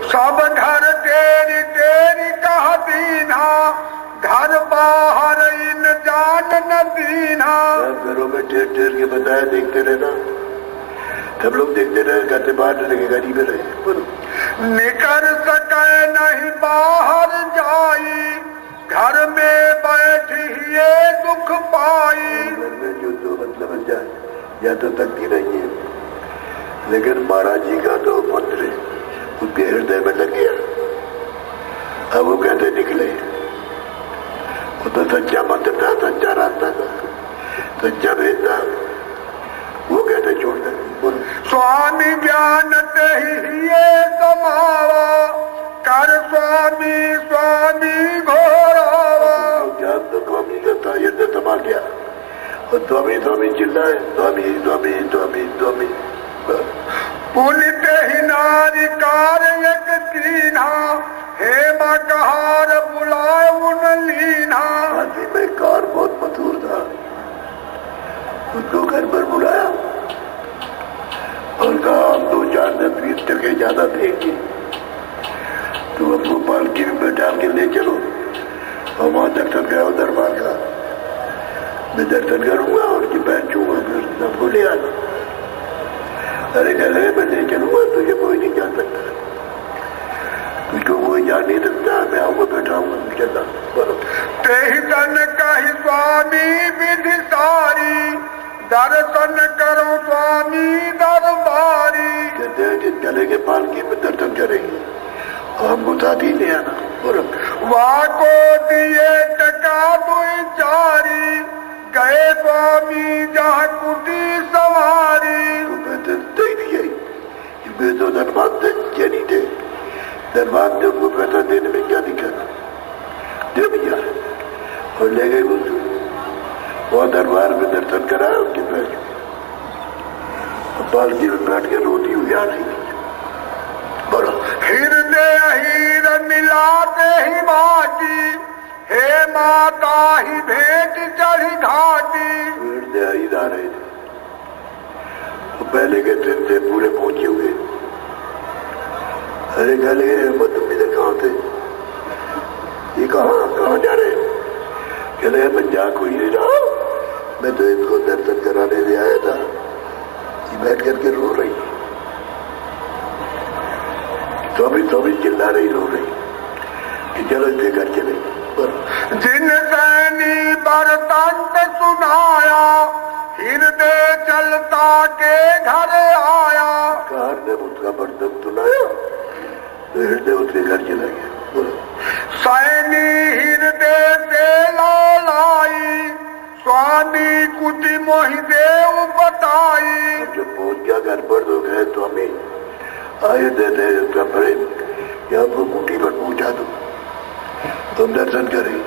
सब घर तेरी तेरी कह दीना, घर बाहर इन जान न दीना। घरों में ठेर ठेर के बताया, देखते रहना, सब लोग देखते रहे, घर से बाहर लगे, गरीब में रहे। निकल सके नहीं बाहर जाई, घर में बैठी ये दुख पाई। घर में जो मतलब जाए या तो तकती नहीं है, लेकिन महाराज जी का तो मंत्र उसके हृदय में लग गया, अब वो कैसे निकले, वो तो सच्चा मंत्र था, सच्चा रास्ता था, सच्चा भेद था, वो कैसे छोड़ दे। स्वामी ज्ञान ते ही ये समावा, कर स्वामी स्वामी घोरावा। ज्ञान तो स्वामी का था, ये तो समा गया, और स्वामी स्वामी चिल्लाए, स्वामी स्वामी स्वामी स्वामी। पुनित ही नारी कार्यक कीन्हा, हेमा कहार बुलाए उन लीन्हा। हाथी में कार बहुत मशहूर था, उसको घर पर बुलाया और कहा हम 2-4-10-20 टके ज्यादा देंगे, तो हमको पालकी में बैठा के ले चलो और वहां दर्शन कराओ दरबार का, मैं दर्शन करूंगा और की बैठ छूंगा, फिर सबको ले आना। अरे कह रहे मैं ले चलूंगा, तुझे कोई नहीं जा सकता, तुझको कोई जा नहीं सकता, मैं आऊंगा बैठा हूँ चलना। तेहि तन कहि स्वामी विधि सारी, दर्शन करो स्वामी दरबारी। कहते हैं कि चलेंगे पालकी में दर्शन करेंगे, हमको साथ ही ले आना। वाको दिए टका दुई चारी, गए स्वामी जहाँ कुटी सवारी। तो कहते दे दिए, मैं तो धनबाद थे नहीं थे, धनबाद थे, उनको पैसा देने में क्या दिक्कत, दे दिया और ले गए मुझे। वहाँ दरबार में दर्शन कराया उनके पैर, पालकी में बैठ के रोती हुई आ रही थी। बोलो हृदय हीर मिलाते ही बाटी, हे माता ही भेंट चढ़ी घाटी। हृदय हीर आ रहे थे, वो पहले के दिन से पूरे पहुंचे हुए। अरे गले तुम इधर कहाँ थे, ये कहाँ जा रहे, कहले मैं जा कोई नहीं रहा, मैं तो इनको दर्शन कराने ले आया था। ये बैठ करके रो रही, तो चिल्ला रही, रो रही कि चलो इसके घर चले। जिन सैनी बरतंत सुनाया, हृदय चलता के घर आया। कार ने उसका बर्तन सुनाया, हृदय उसके घर चला गया। सैनी हृदय से लालाई, स्वामी कुटी मोहि देव बताई। जब पहुंच गया घर पर तो गए स्वामी आए थे उसका प्रेम कि आपको कुटी पर पहुंचा दो, तुम दर्शन करें।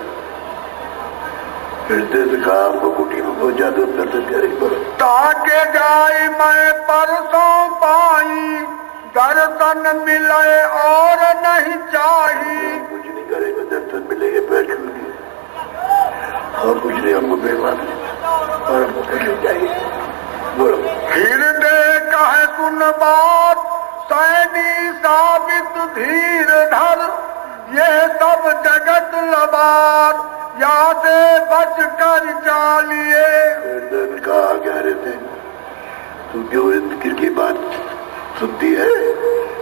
हृदय से कहा आपको कुटी पर पहुंचा दो, दर्शन करें। ताके जाई मैं परसों पाई, दर्शन मिले और नहीं चाहिए। कुछ नहीं करेंगे, दर्शन मिलेंगे, पैर छूएंगे और कुछ नहीं, हमको बेईमान और हमको कुछ नहीं चाहिए। बोलो हृदय कहे सुन बात, सैनी साबित धीर धर, ये सब जगत लबार, यादे बच कर चालिए। हृदय ने कहा कह रहे थे, तू क्यों इनकी की बात सुनती है,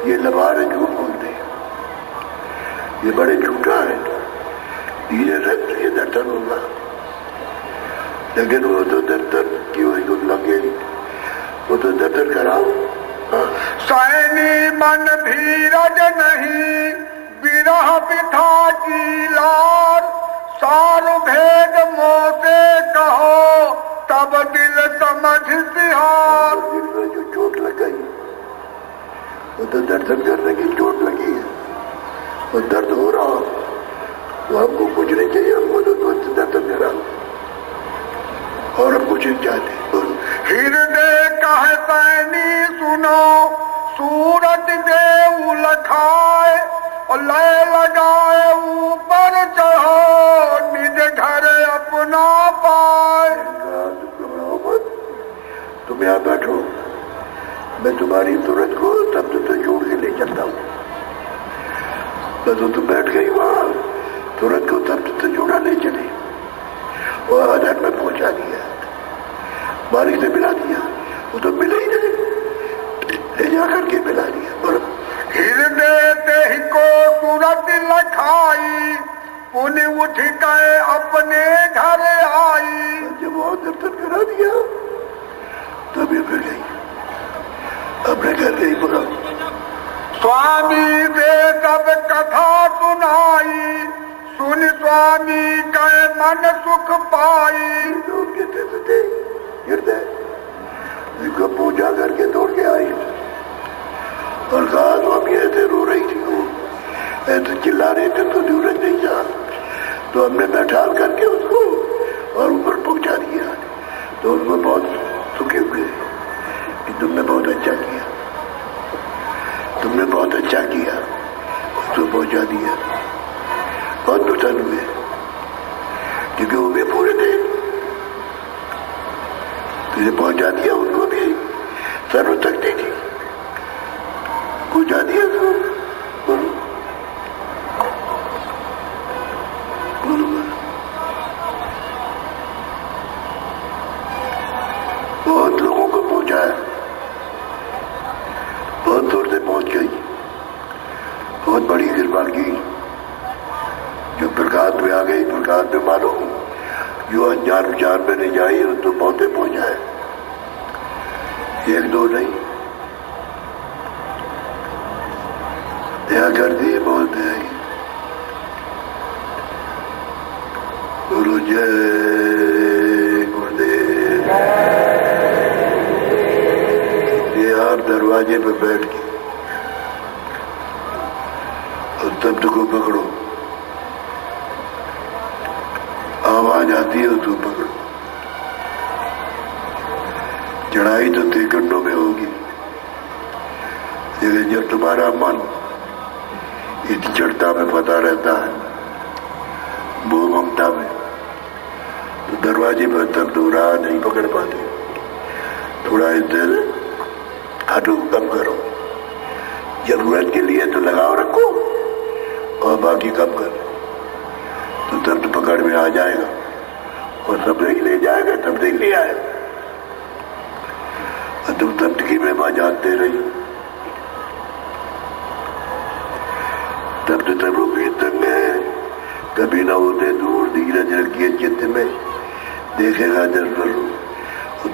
ये लबार है, झूठ बोलते हैं, ये बड़े झूठा है, धीरे रख ये दर्शन होगा। लेकिन वो तो दर्शन की वही लगे, वो तो दर्शन कराओ। सैनी मन धीरज नहीं, विरह बिठा की लार, सार भेद मोसे कहो, तब दिल समझ सिहार। दिल में जो चोट लग गई, वो तो दर्शन करने की चोट लगी है, वो दर्द हो रहा हो, तो हमको कुछ नहीं चाहिए, हमको तो दर्शन कराओ और हम कुछ नहीं चाहते। हृदय कहे सैनी सुनो, सूरज देव लखाए, और लय लगाए ऊपर चढ़ो, निज घर अपना पाए। तुम यहाँ बैठो, मैं तुम्हारी सूरज को तब तुमसे जोड़ के ले चलता हूँ। बस वो तुम बैठ गई वहाँ, सूरज को तब तुमसे जोड़ा ले चले, और आधार में पहुंचा दिया, बारिश से मिला दिया, वो तो मिला ही नहीं, ले जाकर के मिला दिया। हृदय देहि को सूरज लखाई, पुण्य उठ गए अपने घर आई। जब वहां दर्शन करा दिया तब ये फिर गई, अपने घर गई। बोला स्वामी से सब कथा सुनाई, सुन स्वामी कहे मन सुख पाई। तो उनके थे हृदय इनको पूजा करके दौड़ के आई और कहा स्वामी ऐसे रो रही थी, वो ऐसे चिल्ला रहे थे तो सूरज नहीं जा, तो हमने बैठा करके उसको और ऊपर पहुंचा दिया। तो उनको बहुत सुखी हुए कि तुमने बहुत अच्छा किया, तुमने बहुत अच्छा किया, उसको पहुंचा दिया। बहुत प्रसन्न हुए क्योंकि वो भी पूरे थे, तुझे पहुंचा दिया, उनको भी सर्व शक्ति थी, पहुंचा दिया। बहुत बड़ी कृपा की, जो प्रकाश में आ गई। प्रकाश में मालूम जो अनजान विचार में नहीं जाए तो बहुते पहुंचाए, एक दो नहीं। दया कर दी, बहुत दया की। गुरु जय गुरुदेव। ये आप दरवाजे पर बैठ के और तब्द को पकड़ो, आवाज आती है तो पकड़ो। चढ़ाई तो त्रिकंडों में होगी, लेकिन जब तुम्हारा मन इस जड़ता में फंसा रहता है, मोह ममता में, तो दरवाजे पर तब तो राह नहीं पकड़ पाते। थोड़ा इधर हटो, कम करो, जरूरत के लिए तो लगाव रखो और बाकी कम करो, तो तब तो पकड़ में आ जाएगा और सब नहीं ले जाएगा, तब नहीं ले आएगा। और तुम तब की महिमा जानते रही, तब तो तब कीर्तन में कभी ना होते दूर, धीरज रखिए चित्त में, देखेगा जरूर।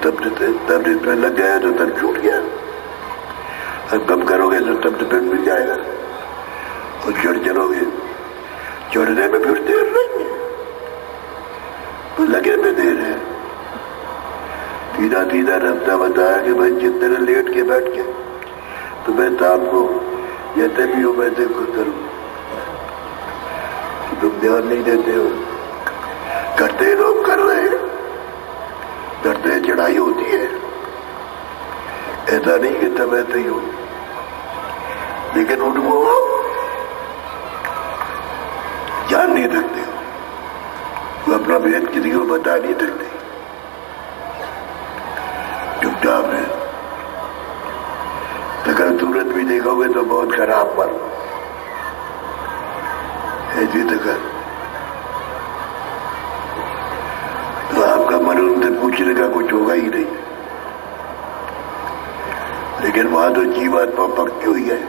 तब इसमें लग गया तो तब छूट गया, अब कम करोगे तो तब फिर मिल जाएगा। और चढ़ चलोगे, चढ़ने में फिर देर नहीं है, तो लगे में देर है। सीधा सीधा रास्ता बताया कि भाई जिस तरह लेट के बैठ के तो मैं शाम को जैसे भी हो वैसे खुद करूँ, तुम ध्यान नहीं देते हो। करते लोग कर रहे हैं, करते चढ़ाई होती है, ऐसा नहीं कि तब ऐसे ही हो, लेकिन उनको जान नहीं सकते, वो अपना भेद किसी को बता नहीं सकते, चुपचाप है। अगर सूरत भी देखोगे तो बहुत खराब पर ऐसी तक, तो आपका मन उनसे पूछने का कुछ होगा ही नहीं। लेकिन वहां तो जीवात्मा पक्की हुई है,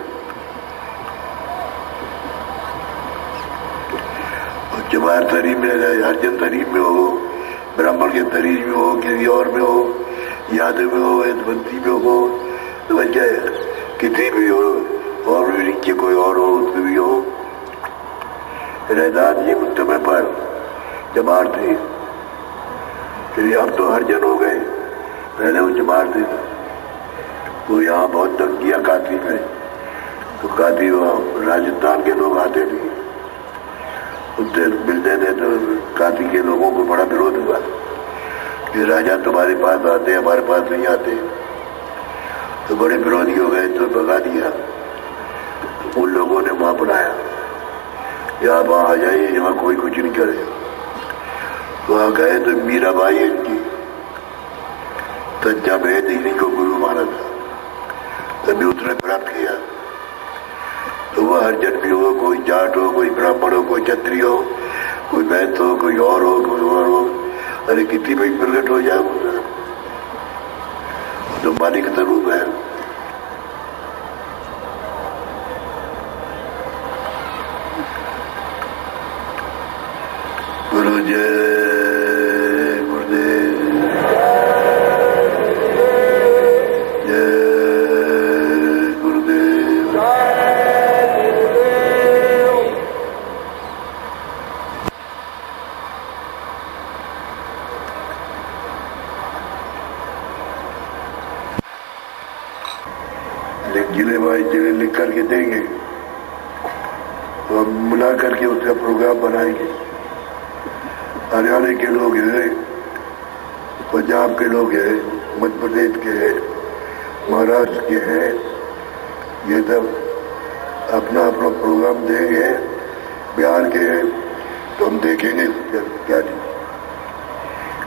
जवाहर शरीर में, अर्जन शरीर में हो, ब्राह्मण के शरीर में हो, किसी और में हो, यादव में हो, यशवंती में हो, तो वजह किसी भी हो, और भी नीचे कोई और हो उसमें भी हो। रहदार जी उस समय पर जमार थे, फिर अब तो हरजन हो गए, पहले वो जमार थे। वो यहाँ बहुत तंग किया काशी में, तो काशी राजस्थान के लोग आते थे, उससे मिलते थे, तो काशी के लोगों को बड़ा विरोध हुआ कि राजा तुम्हारे पास आते, हमारे पास नहीं आते। तो बड़े विरोधी हो गए, तो भगा दिया। उन लोगों ने वहां बुलाया, यहाँ वहां आ जाइए, यहाँ कोई कुछ नहीं करे। वहां गए तो मीराबाई इनकी सच्चा भेद इन्हीं को गुरु माना था, तभी उसने प्राप्त किया। तो वह हरिजन भी हो, कोई जाट हो, कोई ब्राह्मण हो, कोई क्षत्रिय हो, कोई वैश्य हो, कोई और हो, कोई और हो, अरे कितनी भी प्रकट हो जाए तो मालिक स्वरूप है। गुरु जय गुरुदेव, जय गुरुदेव। जिले भाई जिले लिख करके देंगे, तो हम मिला करके उसका प्रोग्राम बनाएंगे। हरियाणा के लोग हैं, पंजाब के लोग हैं, मध्य प्रदेश के हैं, महाराष्ट्र के हैं, ये सब अपना अपना प्रोग्राम देंगे। बिहार के हैं, तो हम देखेंगे क्या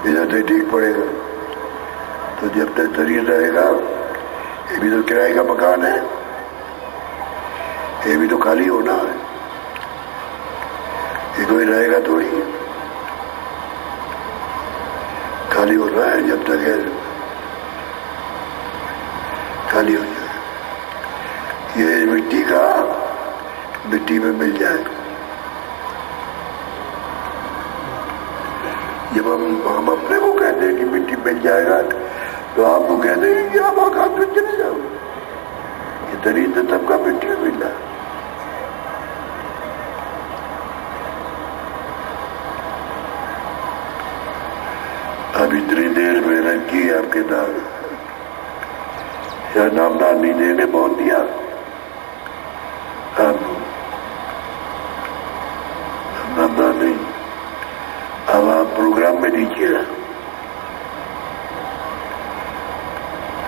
इधर से ठीक पड़ेगा। तो जब तक शरीर रहेगा, ये भी तो किराए का मकान है, ये भी तो खाली होना है, ये कोई रहेगा थोड़ी, खाली हो रहा है। जब तक है खाली हो जाए। ये मिट्टी का मिट्टी में मिल जाए। जब हम अपने को कहते हैं कि मिट्टी मिल जाएगा तो आपको कहते हैं कि आप आकाश में चले जाओ। इतनी तो सबका मिट्टी में मिल जाए। अब इतनी देर मेहनत की आपके साथ, या नामदार नीचे ने बहुत दिया। अब नामदार नहीं, अब आप प्रोग्राम में दीजिएगा,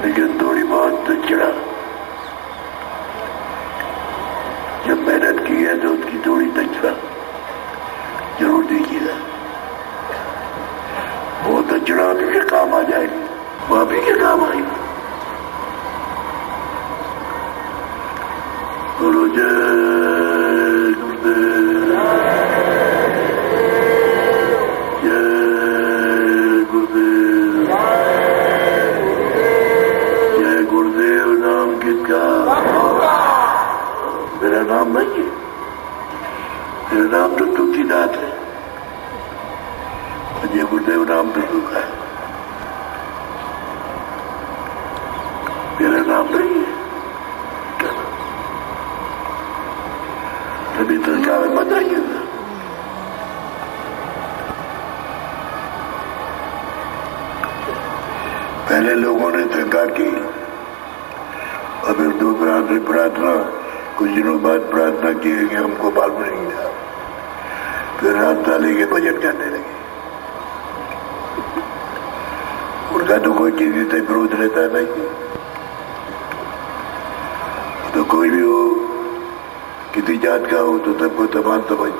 लेकिन थोड़ी बहुत चढ़ा। जब मेहनत की है तो उसकी थोड़ी दक्षिणा जरूर दीजिएगा। वो दक्षिणा अभी के काम आ जाएगी, वो अभी के काम आएगी। बोलो जय गुरुदेव, जय गुरुदेव, जय गुरुदेव। नाम किसका? मेरा नाम नहीं है, मेरा नाम तो तुलसीदास है। जय गुरुदेव नाम तो दुखा है, मेरा नाम नहीं है। तभी तो क्या में बताइएगा। पहले लोगों ने स्वीकार की, अब एक दो प्रार्थना कुछ दिनों बाद प्रार्थना की कि हमको मालूम नहीं था, फिर रात डाले के भजन करने लगे। उनका तो कोई चीज से विरोध रहता नहीं, तो कोई भी हो, किसी जात का हो तो सबको समान समझ,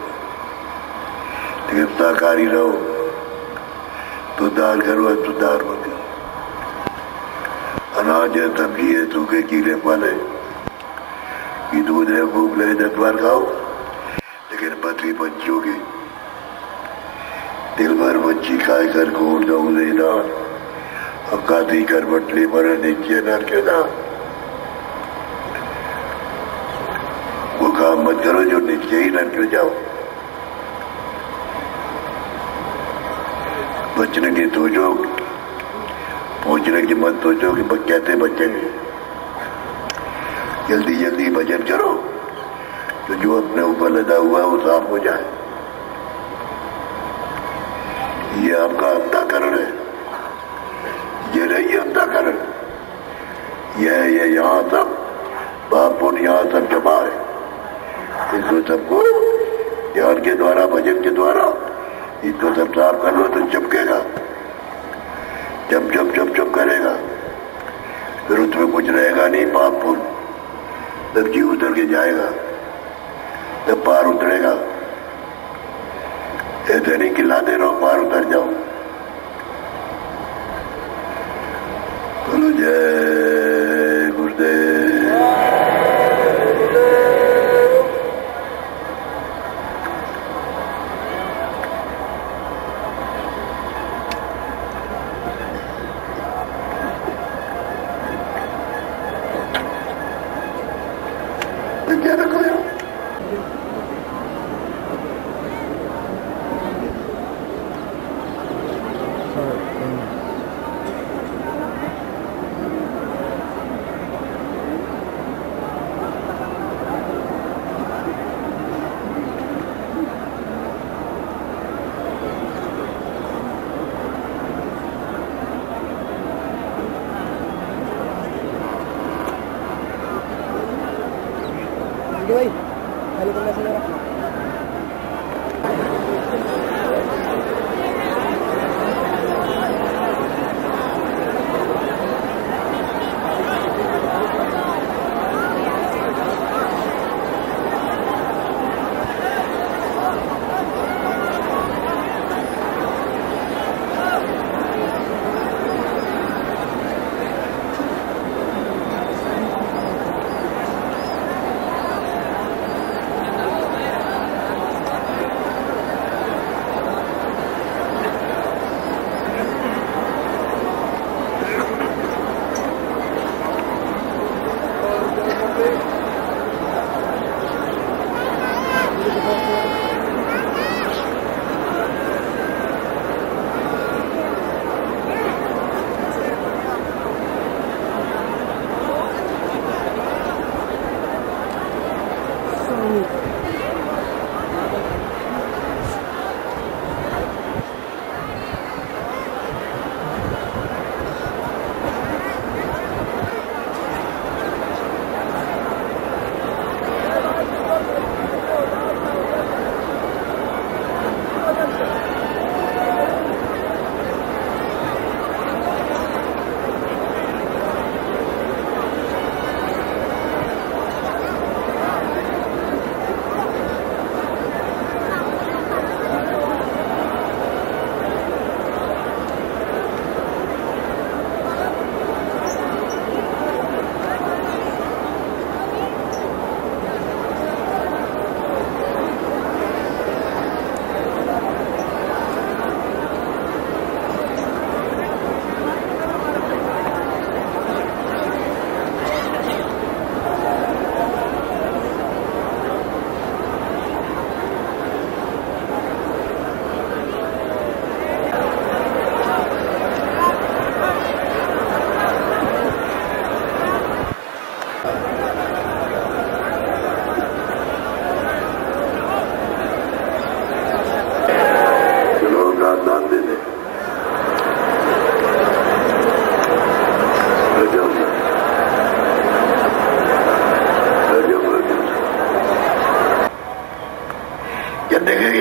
लेकिन शाकाहारी रहो तो दाल करो, तो दाल होती, अनाज है, सब्जी है, सूखे कीड़े पाले, कि दूध है, भूख लगे 10 बार खाओ, लेकिन पथरी पंछियों की दिल भर मच्छी खाए कर घूर जाऊ लेना, अब काती कर बटली मरे नीचे नर के नाम। वो काम मत करो जो नीचे ही नर के जाओ। बचने की सोचो, पहुंचने की मत सोचो कि कैसे बचेंगे। जल्दी जल्दी भजन करो तो जो अपने ऊपर लदा हुआ है वो साफ हो जाए। ये आपका अंतःकरण है, ये नहीं अंतःकरण, ये यहाँ सब पाप पुण्य यहाँ सब जमा है। इसको सबको ध्यान के द्वारा, भजन के द्वारा इसको सब साफ कर लो तो चमकेगा। जब जब जब जब करेगा फिर उसमें कुछ रहेगा नहीं पाप पुण्य, तब जीव उतर के जाएगा, तब पार उतरेगा। ऐसे नहीं खिलाते रहो पार उतर जाओ। बोलो जय गुरुदेव। क्या रखो यार? भाई हेलो करना चाहिए।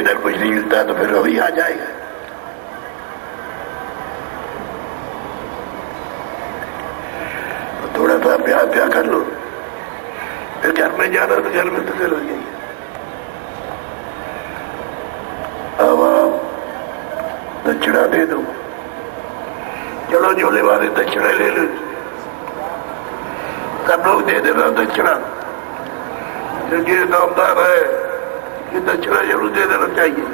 इधर कुछ नहीं मिलता तो फिर वही आ जाएगा। तो थोड़ा सा प्यार प्यार कर लो, फिर घर में जाना तो घर में तो फिर हो जाइए। अब आप दक्षिणा दे दो, चलो झोले वाले दक्षिणा ले लो, सब लोग दे देना दक्षिणा। जो नामदार है कि दक्षिणा जरूर दे देना चाहिए।